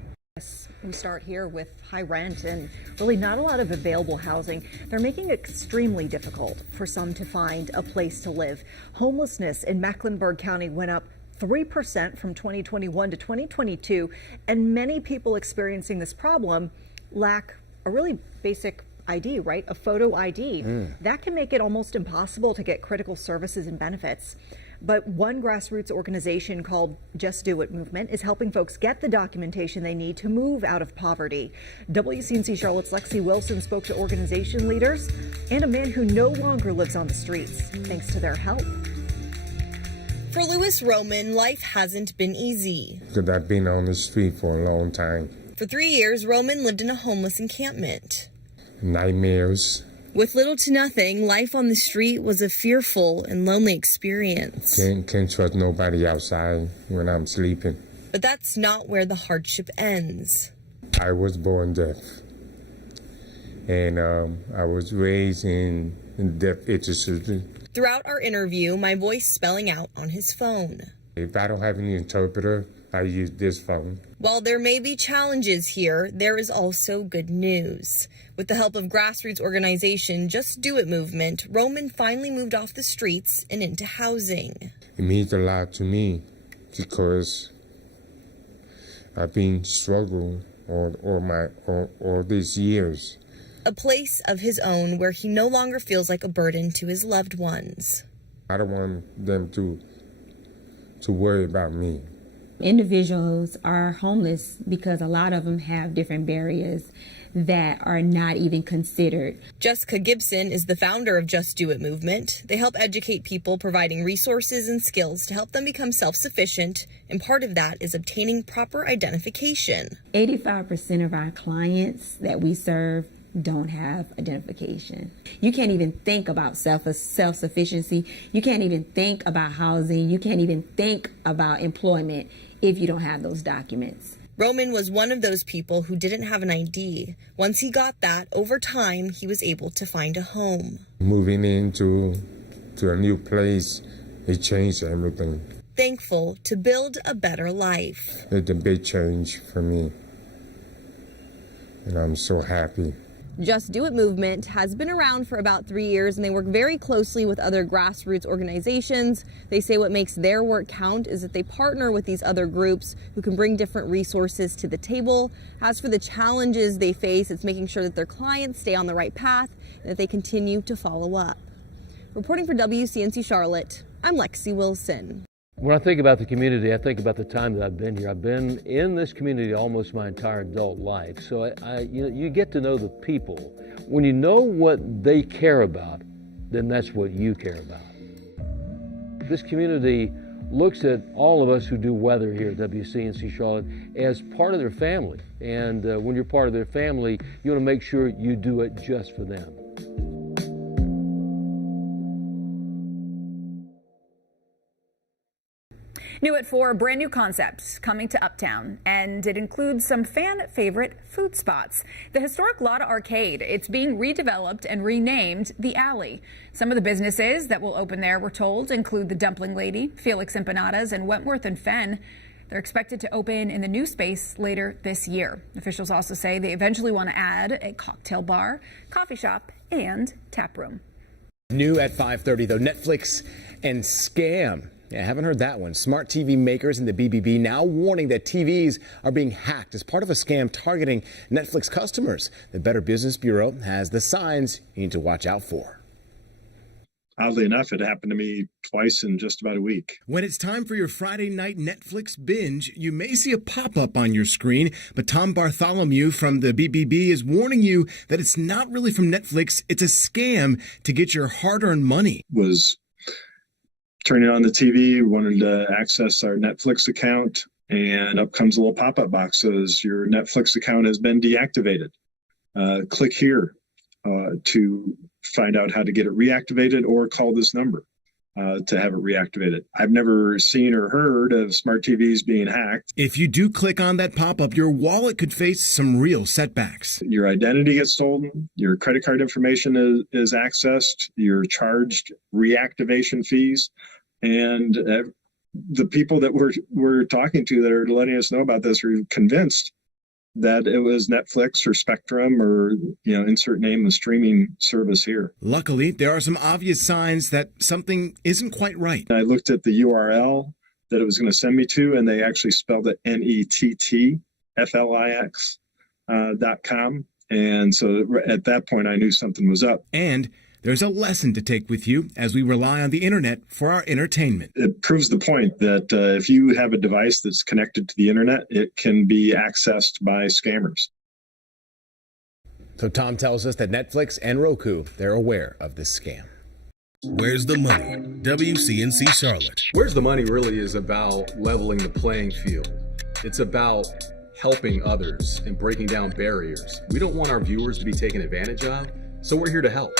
We start here with high rent and really not a lot of available housing. They're making it extremely difficult for some to find a place to live. Homelessness in Mecklenburg County went up 3% from 2021 to 2022, and many people experiencing this problem lack a really basic ID, right? A photo ID. That can make it almost impossible to get critical services and benefits. But one grassroots organization called Just Do It Movement is helping folks get the documentation they need to move out of poverty. WCNC Charlotte's Lexi Wilson spoke to organization leaders and a man who no longer lives on the streets thanks to their help. For Lewis Roman, life hasn't been easy. Because I've been on the street for a long time. For 3 years, Roman lived in a homeless encampment. Nightmares. With little to nothing, life on the street was a fearful and lonely experience. Can't trust nobody outside when I'm sleeping. But that's not where the hardship ends. I was born deaf. And I was raised in deaf institution. Throughout our interview, my voice spelling out on his phone. If I don't have any interpreter, I use this phone. While there may be challenges here, there is also good news. With the help of grassroots organization Just Do It Movement, Roman finally moved off the streets and into housing. It means a lot to me because I've been struggling all these years. A place of his own where he no longer feels like a burden to his loved ones. I don't want them to worry about me. Individuals are homeless because a lot of them have different barriers that are not even considered. Jessica Gibson is the founder of Just Do It Movement. They help educate people, providing resources and skills to help them become self-sufficient, and part of that is obtaining proper identification. 85% of our clients that we serve don't have identification. You can't even think about self-sufficiency. You can't even think about housing. You can't even think about employment if you don't have those documents. Roman was one of those people who didn't have an ID. Once he got that, over time, he was able to find a home. Moving into a new place, it changed everything. Thankful to build a better life. It's a big change for me, and I'm so happy. Just Do It Movement has been around for about 3 years, and they work very closely with other grassroots organizations. They say what makes their work count is that they partner with these other groups who can bring different resources to the table. As for the challenges they face, it's making sure that their clients stay on the right path and that they continue to follow up. Reporting for WCNC Charlotte, I'm Lexi Wilson. When I think about the community, I think about the time that I've been here. I've been in this community almost my entire adult life. So you get to know the people. When you know what they care about, then that's what you care about. This community looks at all of us who do weather here at WCNC Charlotte as part of their family. And when you're part of their family, you want to make sure you do it just for them. New at 4, brand new concepts coming to Uptown, and it includes some fan favorite food spots. The historic Lotta Arcade, it's being redeveloped and renamed The Alley. Some of the businesses that will open there, we're told, include the Dumpling Lady, Felix Empanadas, and Wentworth and Fenn. They're expected to open in the new space later this year. Officials also say they eventually want to add a cocktail bar, coffee shop, and tap room. New at 5:30, though, Netflix and scam. Yeah, I haven't heard that one. Smart TV makers in the BBB now warning that TVs are being hacked as part of a scam targeting Netflix customers. The Better Business Bureau has the signs you need to watch out for. Oddly enough, it happened to me twice in just about a week. When it's time for your Friday night Netflix binge, you may see a pop-up on your screen, but Tom Bartholomew from the BBB is warning you that it's not really from Netflix, it's a scam to get your hard-earned money. Was turning on the TV, wanted to access our Netflix account, and up comes a little pop-up box that says your Netflix account has been deactivated. Click here to find out how to get it reactivated, or call this number to have it reactivated. I've never seen or heard of smart TVs being hacked. If you do click on that pop-up, your wallet could face some real setbacks. Your identity gets stolen, your credit card information is accessed, you're charged reactivation fees, and the people that we're talking to that are letting us know about this are convinced that it was Netflix or Spectrum or, insert name the streaming service here. Luckily, there are some obvious signs that something isn't quite right. I looked at the URL that it was going to send me to, and they actually spelled it NETTFLIX.com. And so at that point, I knew something was up. And there's a lesson to take with you as we rely on the internet for our entertainment. It proves the point that if you have a device that's connected to the internet, it can be accessed by scammers. So Tom tells us that Netflix and Roku, they're aware of this scam. Where's the money? WCNC Charlotte. Where's the Money really is about leveling the playing field. It's about helping others and breaking down barriers. We don't want our viewers to be taken advantage of, so we're here to help.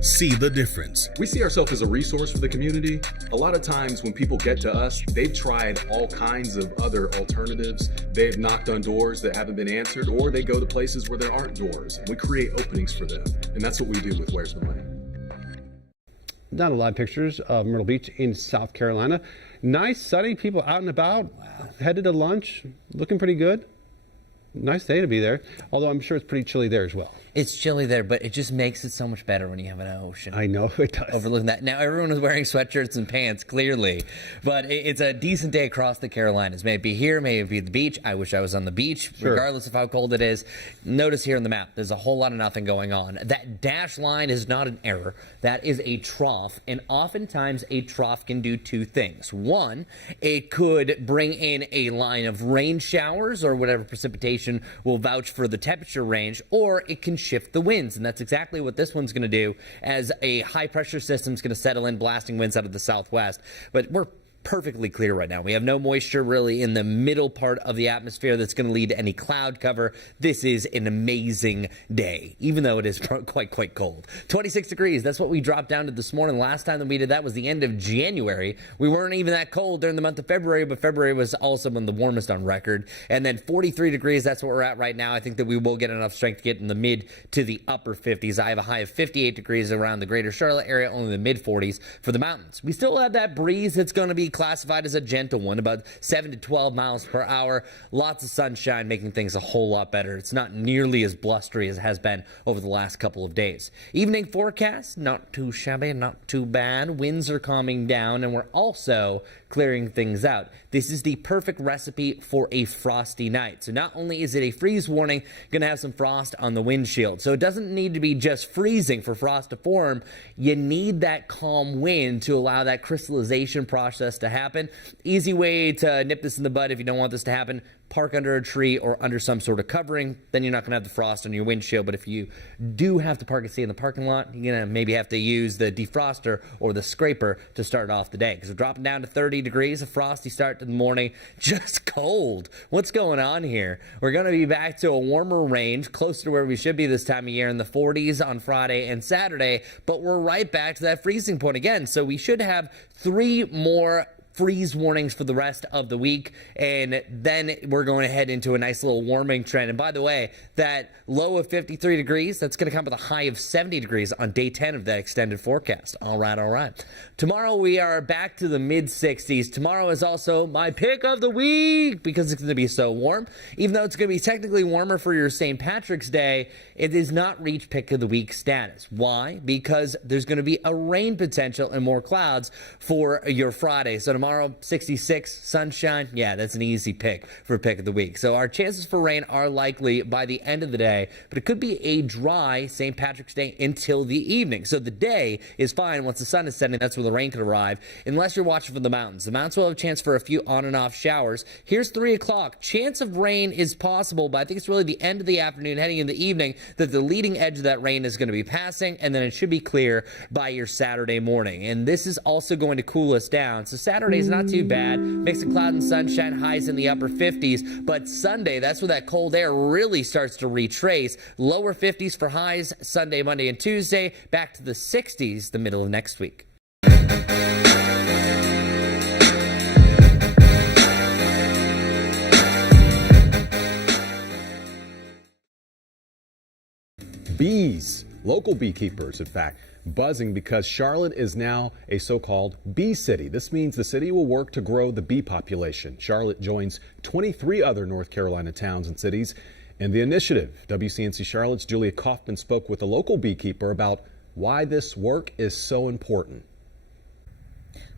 See the difference. We see ourselves as a resource for the community. A lot of times when people get to us, they've tried all kinds of other alternatives. They've knocked on doors that haven't been answered, or they go to places where there aren't doors. We create openings for them, and that's what we do with Where's the Money. Down to live pictures of Myrtle Beach in South Carolina. Nice, sunny, people out and about, headed to lunch, looking pretty good. Nice day to be there, although I'm sure it's pretty chilly there as well. It's chilly there, but it just makes it so much better when you have an ocean. I know it does. Overlooking that. Now, everyone is wearing sweatshirts and pants, clearly, but it's a decent day across the Carolinas. May it be here, may it be the beach. I wish I was on the beach, regardless of how cold it is. Notice here on the map, there's a whole lot of nothing going on. That dash line is not an error. That is a trough, and oftentimes a trough can do two things. One, it could bring in a line of rain showers or whatever precipitation will vouch for the temperature range, or it can shift the winds, and that's exactly what this one's going to do, as a high pressure system is going to settle in, blasting winds out of the southwest. But we're perfectly clear right now. We have no moisture really in the middle part of the atmosphere that's going to lead to any cloud cover. This is an amazing day, even though it is quite cold. 26 degrees, that's what we dropped down to this morning. Last time that we did that was the end of January. We weren't even that cold during the month of February, but February was also one of the warmest on record. And then 43 degrees, that's what we're at right now. I think that we will get enough strength to get in the mid to the upper 50s. I have a high of 58 degrees around the greater Charlotte area, only the mid 40s for the mountains. We still have that breeze that's going to be classified as a gentle one, about 7 to 12 miles per hour. Lots of sunshine, making things a whole lot better. It's not nearly as blustery as it has been over the last couple of days. Evening forecast, not too shabby, not too bad. Winds are calming down, and we're also clearing things out. This is the perfect recipe for a frosty night. So not only is it a freeze warning, going to have some frost on the windshield. So it doesn't need to be just freezing for frost to form. You need that calm wind to allow that crystallization process to happen. Easy way to nip this in the bud if you don't want this to happen: park under a tree or under some sort of covering. Then you're not going to have the frost on your windshield. But if you do have to park and stay in the parking lot, you're going to maybe have to use the defroster or the scraper to start off the day, because we're dropping down to 30 degrees, a frosty start to the morning, just cold. What's going on here? We're going to be back to a warmer range, closer to where we should be this time of year, in the 40s on Friday and Saturday, but we're right back to that freezing point again. So we should have 3 more freeze warnings for the rest of the week. And then we're going to head into a nice little warming trend. And by the way, that low of 53 degrees, that's going to come with a high of 70 degrees on day 10 of that extended forecast. All right, all right. Tomorrow we are back to the mid-60s. Tomorrow is also my pick of the week because it's going to be so warm. Even though it's going to be technically warmer for your St. Patrick's Day, it does not reach pick of the week status. Why? Because there's going to be a rain potential and more clouds for your Friday. So tomorrow, 66, sunshine. Yeah, that's an easy pick for pick of the week. So our chances for rain are likely by the end of the day, but it could be a dry St. Patrick's Day until the evening. So the day is fine. Once the sun is setting, that's when the rain could arrive, unless you're watching from the mountains. The mountains will have a chance for a few on and off showers. Here's 3 o'clock. Chance of rain is possible, but I think it's really the end of the afternoon, heading in the evening, that the leading edge of that rain is going to be passing, and then it should be clear by your Saturday morning. And this is also going to cool us down. So Saturday is not too bad. Mix of cloud and sunshine, highs in the upper 50s. But Sunday, that's where that cold air really starts to retrace. Lower 50s for highs Sunday, Monday, and Tuesday. Back to the 60s the middle of next week. Bees, local beekeepers, in fact, buzzing because Charlotte is now a so-called bee city. This means the city will work to grow the bee population. Charlotte joins 23 other North Carolina towns and cities in the initiative. WCNC Charlotte's Julia Kaufman spoke with a local beekeeper about why this work is so important.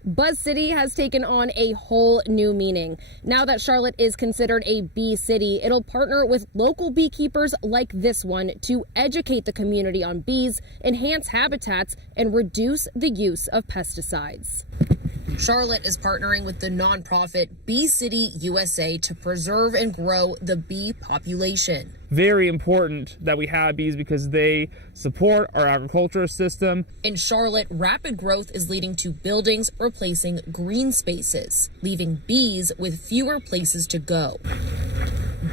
Buzz City has taken on a whole new meaning. Now that Charlotte is considered a bee city, it'll partner with local beekeepers like this one to educate the community on bees, enhance habitats, and reduce the use of pesticides. Charlotte is partnering with the nonprofit Bee City USA to preserve and grow the bee population. Very important that we have bees because they support our agricultural system. In Charlotte, rapid growth is leading to buildings replacing green spaces, leaving bees with fewer places to go.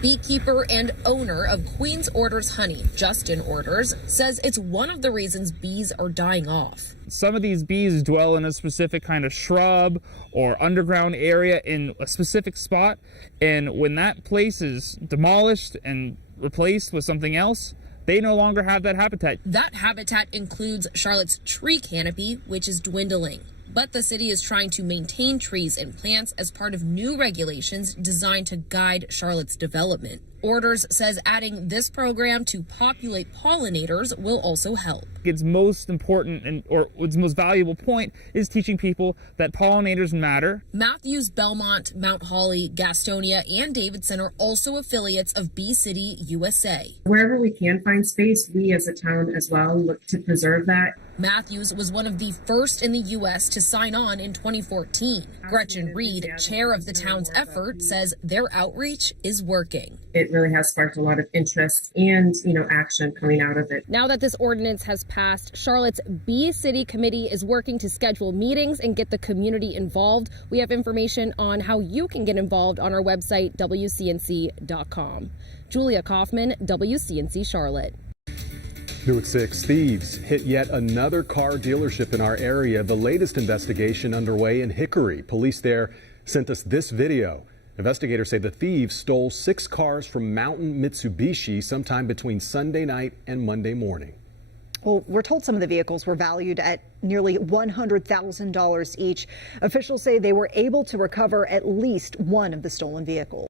Beekeeper and owner of Queen's Orders Honey, Justin Orders, says it's one of the reasons bees are dying off. Some of these bees dwell in a specific kind of shrub or underground area in a specific spot, and when that place is demolished and replaced with something else, they no longer have that habitat. That habitat includes Charlotte's tree canopy, which is dwindling. But the city is trying to maintain trees and plants as part of new regulations designed to guide Charlotte's development. Orders says adding this program to populate pollinators will also help. Its most important or its most valuable point is teaching people that pollinators matter. Matthews, Belmont, Mount Holly, Gastonia, and Davidson are also affiliates of Bee City USA. Wherever we can find space, we as a town as well look to preserve that. Matthews was one of the first in the U.S. to sign on in 2014. Gretchen Reed, chair of the town's effort, says their outreach is working. It really has sparked a lot of interest and, action coming out of it. Now that this ordinance has passed, Charlotte's Bee City Committee is working to schedule meetings and get the community involved. We have information on how you can get involved on our website, WCNC.com. Julia Kaufman, WCNC Charlotte. New at 6, thieves hit yet another car dealership in our area. The latest investigation underway in Hickory. Police there sent us this video. Investigators say the thieves stole 6 cars from Mountain Mitsubishi sometime between Sunday night and Monday morning. Well, we're told some of the vehicles were valued at nearly $100,000 each. Officials say they were able to recover at least one of the stolen vehicles.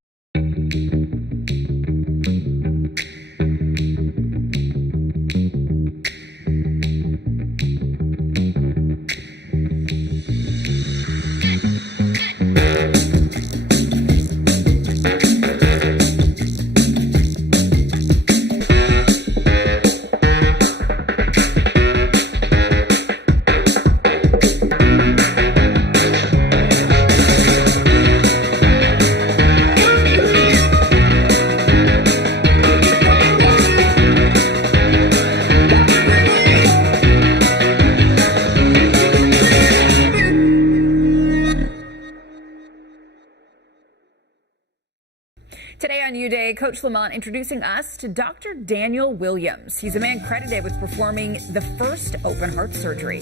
Today on U Day, Coach Lamont introducing us to Dr. Daniel Williams. He's a man credited with performing the first open heart surgery.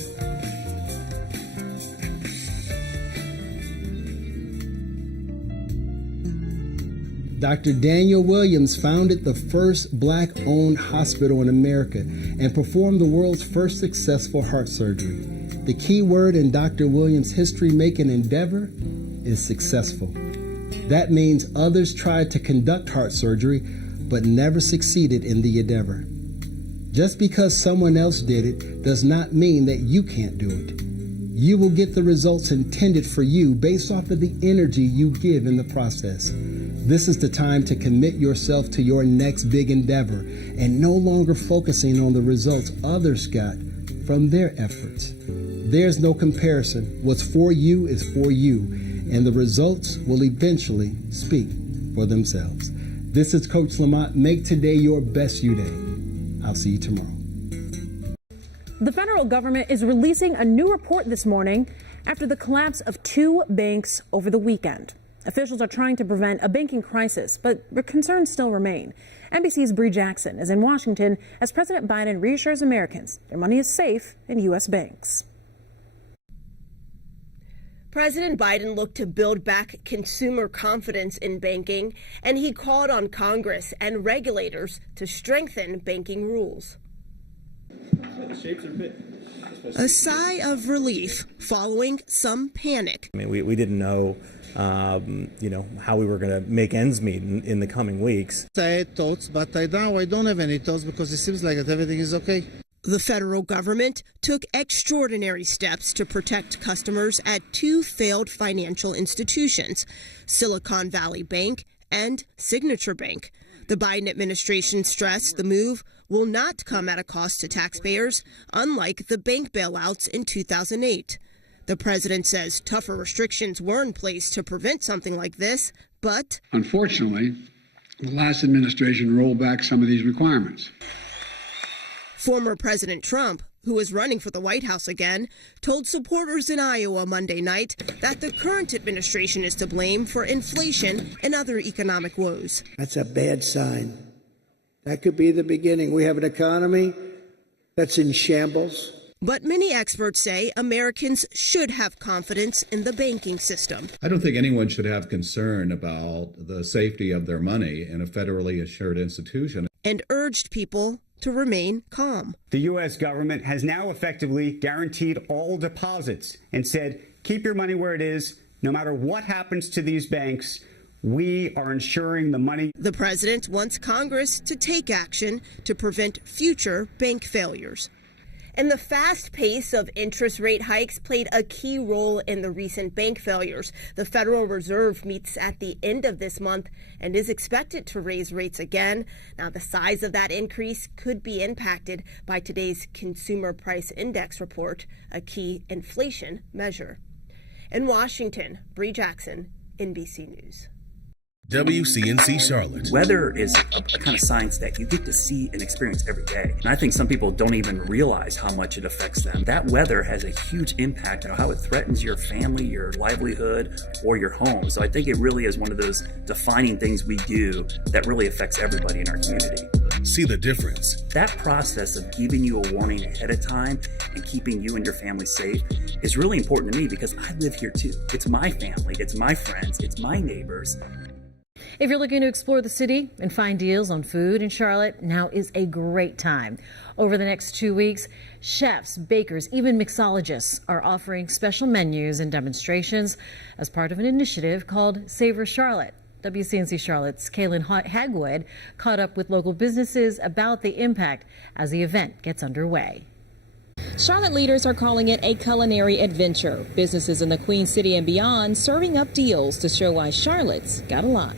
Dr. Daniel Williams founded the first Black-owned hospital in America and performed the world's first successful heart surgery. The key word in Dr. Williams' history-making endeavor is successful. That means others tried to conduct heart surgery but never succeeded in the endeavor. Just because someone else did it does not mean that you can't do it. You will get the results intended for you based off of the energy you give in the process. This is the time to commit yourself to your next big endeavor and no longer focusing on the results others got from their efforts. There's no comparison. What's for you is for you, and the results will eventually speak for themselves. This is Coach Lamont. Make today your best you day. I'll see you tomorrow. The federal government is releasing a new report this morning after the collapse of 2 banks over the weekend. Officials are trying to prevent a banking crisis, but concerns still remain. NBC's Bree Jackson is in Washington as President Biden reassures Americans their money is safe in U.S. banks. President Biden looked to build back consumer confidence in banking, and he called on Congress and regulators to strengthen banking rules. A sigh of relief following some panic. I mean, we didn't know, how we were going to make ends meet in the coming weeks. I had thoughts, but now I don't have any thoughts because it seems like that everything is okay. The federal government took extraordinary steps to protect customers at 2 failed financial institutions, Silicon Valley Bank and Signature Bank. The Biden administration stressed the move will not come at a cost to taxpayers, unlike the bank bailouts in 2008. The president says tougher restrictions were in place to prevent something like this, but unfortunately, the last administration rolled back some of these requirements. Former President Trump, who is running for the White House again, told supporters in Iowa Monday night that the current administration is to blame for inflation and other economic woes. That's a bad sign. That could be the beginning. We have an economy that's in shambles. But many experts say Americans should have confidence in the banking system. I don't think anyone should have concern about the safety of their money in a federally assured institution. And urged people to remain calm. The U.S. government has now effectively guaranteed all deposits and said, keep your money where it is. No matter what happens to these banks, we are ensuring the money. The president wants Congress to take action to prevent future bank failures. And the fast pace of interest rate hikes played a key role in the recent bank failures. The Federal Reserve meets at the end of this month and is expected to raise rates again. Now, the size of that increase could be impacted by today's Consumer Price Index report, a key inflation measure. In Washington, Bree Jackson, NBC News. WCNC Charlotte. Weather is a kind of science that you get to see and experience every day. And I think some people don't even realize how much it affects them. That weather has a huge impact on how it threatens your family, your livelihood, or your home. So I think it really is one of those defining things we do that really affects everybody in our community. See the difference. That process of giving you a warning ahead of time and keeping you and your family safe is really important to me because I live here too. It's my family, it's my friends, it's my neighbors. If you're looking to explore the city and find deals on food in Charlotte, now is a great time. Over the next 2 weeks, chefs, bakers, even mixologists are offering special menus and demonstrations as part of an initiative called Savor Charlotte. WCNC Charlotte's Kaylin Hagwood caught up with local businesses about the impact as the event gets underway. Charlotte leaders are calling it a culinary adventure. Businesses in the Queen City and beyond serving up deals to show why Charlotte's got a lot.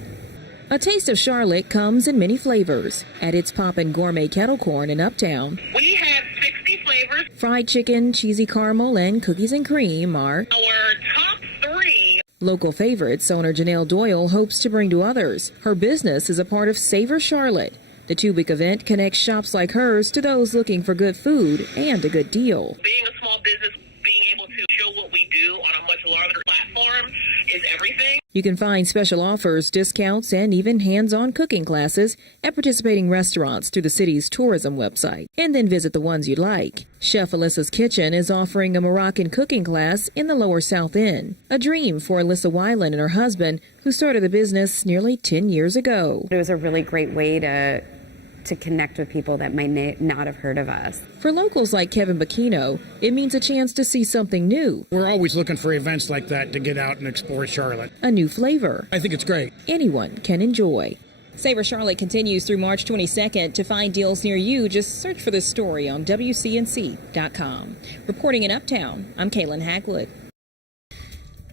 A taste of Charlotte comes in many flavors. At its Poppin' Gourmet Kettle Corn in Uptown, we have 60 flavors. Fried chicken, cheesy caramel, and cookies and cream are our top 3. Local favorites owner Janelle Doyle hopes to bring to others. Her business is a part of Savor Charlotte. The 2-week event connects shops like hers to those looking for good food and a good deal. Being a small business, being able to show what we do on a much larger platform is everything. You can find special offers, discounts, and even hands-on cooking classes at participating restaurants through the city's tourism website. And then visit the ones you like. Chef Alyssa's Kitchen is offering a Moroccan cooking class in the Lower South End. A dream for Alyssa Weiland and her husband, who started the business nearly 10 years ago. It was a really great way to connect with people that might not have heard of us. For locals like Kevin Bacchino, it means a chance to see something new. We're always looking for events like that to get out and explore Charlotte. A new flavor. I think it's great. Anyone can enjoy. Savor Charlotte continues through March 22nd. To find deals near you, just search for this story on WCNC.com. Reporting in Uptown, I'm Kaylin Hagwood.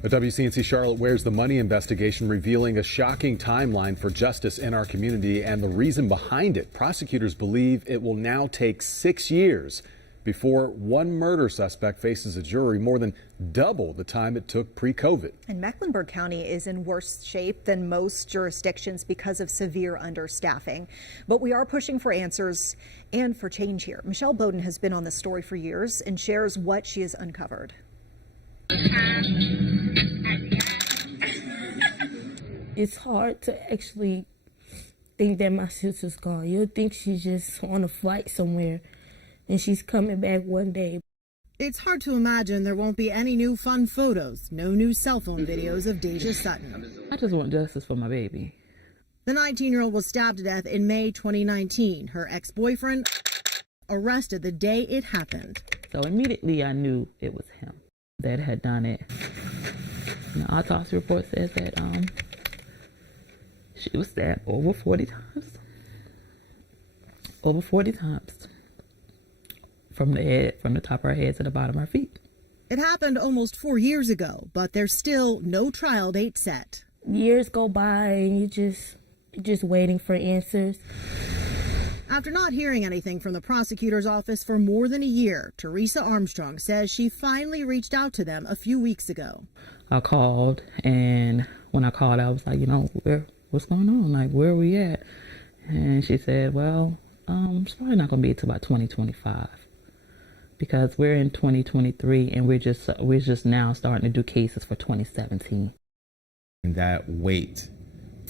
A WCNC Charlotte Where's the Money investigation revealing a shocking timeline for justice in our community and the reason behind it. Prosecutors believe it will now take 6 years before one murder suspect faces a jury, more than double the time it took pre-COVID. And Mecklenburg County is in worse shape than most jurisdictions because of severe understaffing. But we are pushing for answers and for change here. Michelle Bowden has been on this story for years and shares what she has uncovered. It's hard to actually think that my sister's gone. You'll think she's just on a flight somewhere and she's coming back one day. It's hard to imagine there won't be any new fun photos, no new cell phone videos of Deja Sutton. I just want justice for my baby. The 19-year-old was stabbed to death in May 2019. Her ex-boyfriend arrested the day it happened. So immediately I knew it was him that had done it. And the autopsy report says that she was stabbed over 40 times. Over 40 times. From the head, from the top of her head to the bottom of her feet. It happened almost 4 years ago, but there's still no trial date set. Years go by and you're just waiting for answers. After not hearing anything from the prosecutor's office for more than a year, Teresa Armstrong says she finally reached out to them a few weeks ago. I called, and when I called, I was like, what's going on? Like, where are we at? And she said, well, it's probably not going to be until about 2025 because we're in 2023 and we're just now starting to do cases for 2017. And that wait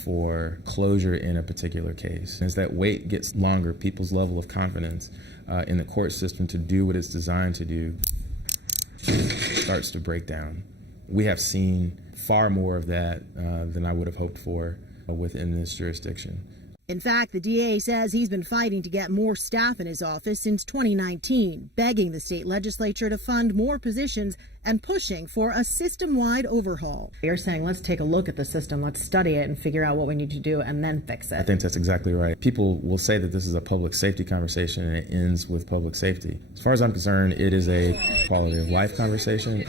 for closure in a particular case, as that wait gets longer, people's level of confidence in the court system to do what it's designed to do starts to break down. We have seen far more of that than I would have hoped for within this jurisdiction. In fact, the DA says he's been fighting to get more staff in his office since 2019, begging the state legislature to fund more positions and pushing for a system-wide overhaul. You're saying let's take a look at the system, let's study it and figure out what we need to do and then fix it. I think that's exactly right. People will say that this is a public safety conversation and it ends with public safety. As far as I'm concerned, it is a quality of life conversation.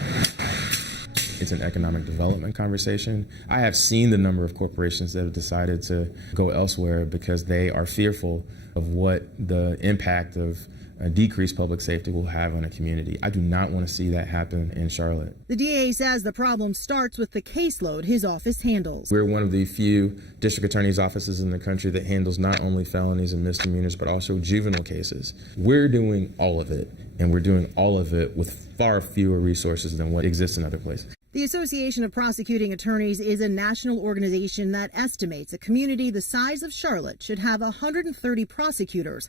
It's an economic development conversation. I have seen the number of corporations that have decided to go elsewhere because they are fearful of what the impact of decreased public safety will have on a community. I do not want to see that happen in Charlotte. The DA says the problem starts with the caseload his office handles. We're one of the few district attorney's offices in the country that handles not only felonies and misdemeanors, but also juvenile cases. We're doing all of it, and we're doing all of it with far fewer resources than what exists in other places. The Association of Prosecuting Attorneys is a national organization that estimates a community the size of Charlotte should have 130 prosecutors.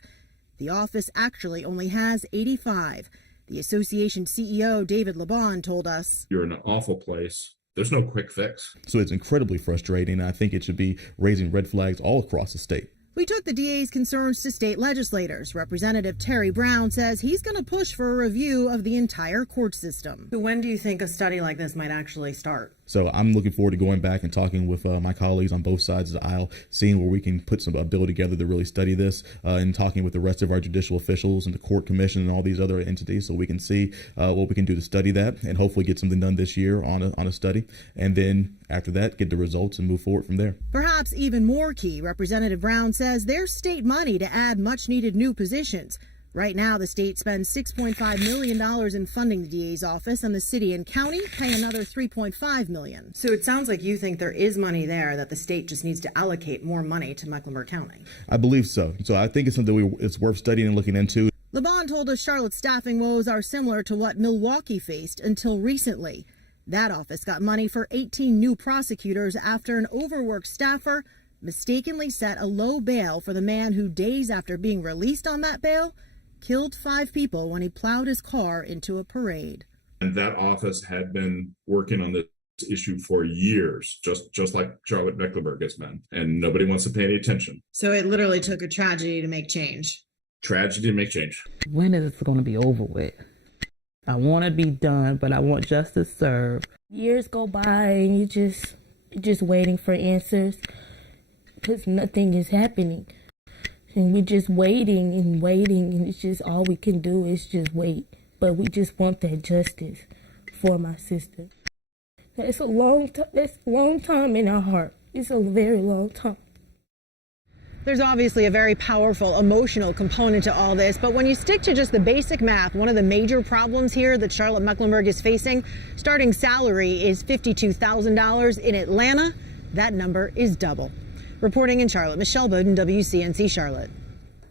The office actually only has 85. The association CEO, David Laban, told us, "You're in an awful place. There's no quick fix." So it's incredibly frustrating. I think it should be raising red flags all across the state. We took the DA's concerns to state legislators. Representative Terry Brown says he's going to push for a review of the entire court system. When do you think a study like this might actually start? So I'm looking forward to going back and talking with my colleagues on both sides of the aisle, seeing where we can put a bill together to really study this, and talking with the rest of our judicial officials and the court commission and all these other entities so we can see what we can do to study that and hopefully get something done this year on a study. And then after that, get the results and move forward from there. Perhaps even more key, Representative Brown says there's state money to add much needed new positions. Right now, the state spends $6.5 million in funding the DA's office, and the city and county pay another $3.5 million. So it sounds like you think there is money there, that the state just needs to allocate more money to Mecklenburg County. I believe so. So I think it's something it's worth studying and looking into. LeBon told us Charlotte's staffing woes are similar to what Milwaukee faced until recently. That office got money for 18 new prosecutors after an overworked staffer mistakenly set a low bail for the man who, days after being released on that bail, killed 5 people when he plowed his car into a parade. And that office had been working on this issue for years, just like Charlotte Mecklenburg has been, and nobody wants to pay any attention. So it literally took a tragedy to make change. Tragedy to make change. When is this going to be over with? I want to be done, but I want justice served. Years go by and you're just waiting for answers because nothing is happening. And we're just waiting, and it's just all we can do is just wait. But we just want that justice for my sister. That's a long time in our heart. It's a very long time. There's obviously a very powerful emotional component to all this, but when you stick to just the basic math, one of the major problems here that Charlotte Mecklenburg is facing, starting salary is $52,000. In Atlanta, that number is double. Reporting in Charlotte, Michelle Bowden, WCNC Charlotte.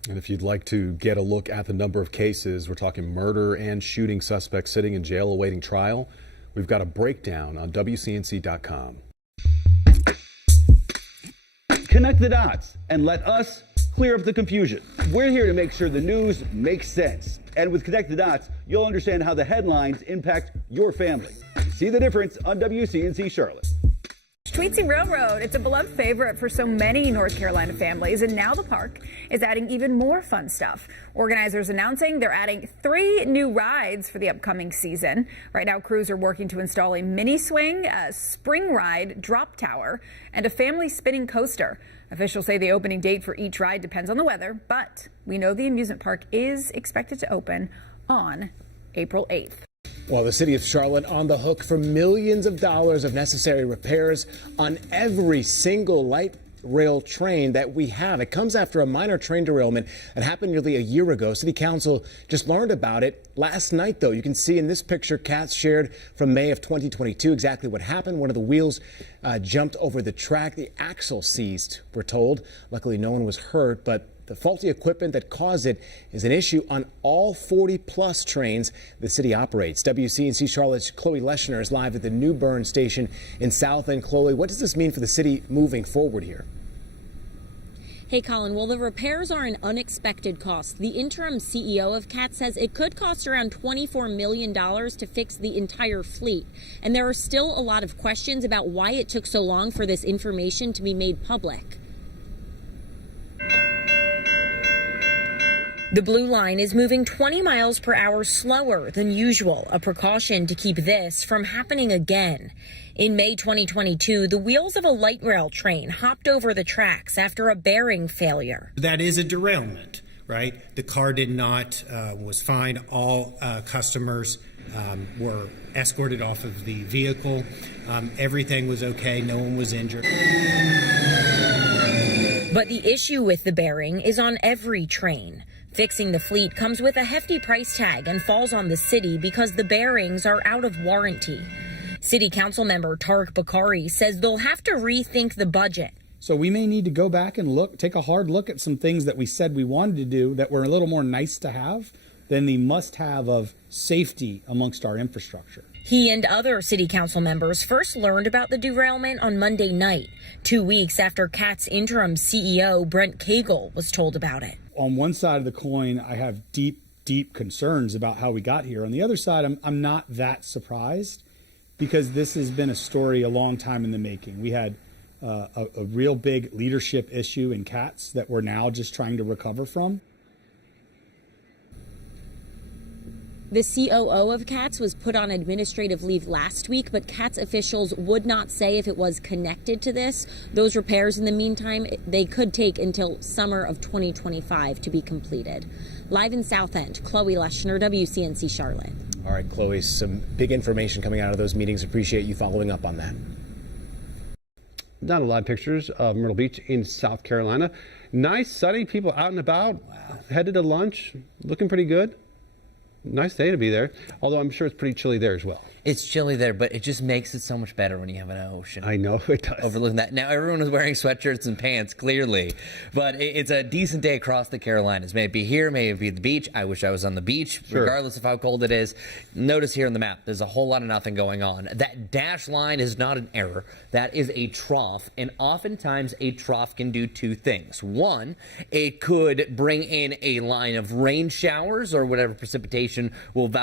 And if you'd like to get a look at the number of cases, we're talking murder and shooting suspects sitting in jail awaiting trial. We've got a breakdown on WCNC.com. Connect the dots and let us clear up the confusion. We're here to make sure the news makes sense. And with Connect the Dots, you'll understand how the headlines impact your family. See the difference on WCNC Charlotte. Tweetsie Railroad, it's a beloved favorite for so many North Carolina families, and now the park is adding even more fun stuff. Organizers announcing they're adding 3 new rides for the upcoming season. Right now, crews are working to install a mini swing, a spring ride drop tower, and a family spinning coaster. Officials say the opening date for each ride depends on the weather, but we know the amusement park is expected to open on April 8th. Well, the city of Charlotte on the hook for millions of dollars of necessary repairs on every single light rail train that we have. It comes after a minor train derailment that happened nearly a year ago. City Council just learned about it last night, though. You can see in this picture Katz shared from May of 2022 exactly what happened. One of the wheels jumped over the track. The axle seized, we're told. Luckily, no one was hurt, but the faulty equipment that caused it is an issue on all 40-plus trains the city operates. WCNC Charlotte's Chloe Leschner is live at the New Bern station in South End. Chloe, what does this mean for the city moving forward here? Hey, Colin, well, the repairs are an unexpected cost. The interim CEO of CAT says it could cost around $24 million to fix the entire fleet. And there are still a lot of questions about why it took so long for this information to be made public. The Blue Line is moving 20 miles per hour slower than usual, a precaution to keep this from happening again. In May 2022, the wheels of a light rail train hopped over the tracks after a bearing failure. That is a derailment, right? The car did not, was fine. All customers were escorted off of the vehicle. Everything was okay. No one was injured. But the issue with the bearing is on every train. Fixing the fleet comes with a hefty price tag and falls on the city because the bearings are out of warranty. City Council member Tariq Bakari says they'll have to rethink the budget. So we may need to go back and take a hard look at some things that we said we wanted to do that were a little more nice to have than the must-have of safety amongst our infrastructure. He and other city council members first learned about the derailment on Monday night, 2 weeks after CAT's interim CEO Brent Cagle was told about it. On one side of the coin, I have deep concerns about how we got here. On the other side, I'm not that surprised because this has been a story a long time in the making. We had a real big leadership issue in CATS that we're now just trying to recover from. The COO of CATS was put on administrative leave last week, but CATS officials would not say if it was connected to this. Those repairs, in the meantime, they could take until summer of 2025 to be completed. Live in South End, Chloe Leschner, WCNC Charlotte. All right, Chloe, some big information coming out of those meetings. Appreciate you following up on that. Not a lot of pictures of Myrtle Beach in South Carolina. Nice, sunny, people out and about, headed to lunch, looking pretty good. Nice day to be there, although I'm sure it's pretty chilly there as well. It's chilly there, but it just makes it so much better when you have an ocean. I know it does. Overlooking that. Now, everyone is wearing sweatshirts and pants, clearly, but it's a decent day across the Carolinas. May it be here, may it be at the beach. I wish I was on the beach, regardless of how cold it is. Notice here on the map, there's a whole lot of nothing going on. That dash line is not an error. That is a trough, and oftentimes a trough can do two things. One, it could bring in a line of rain showers or whatever precipitation will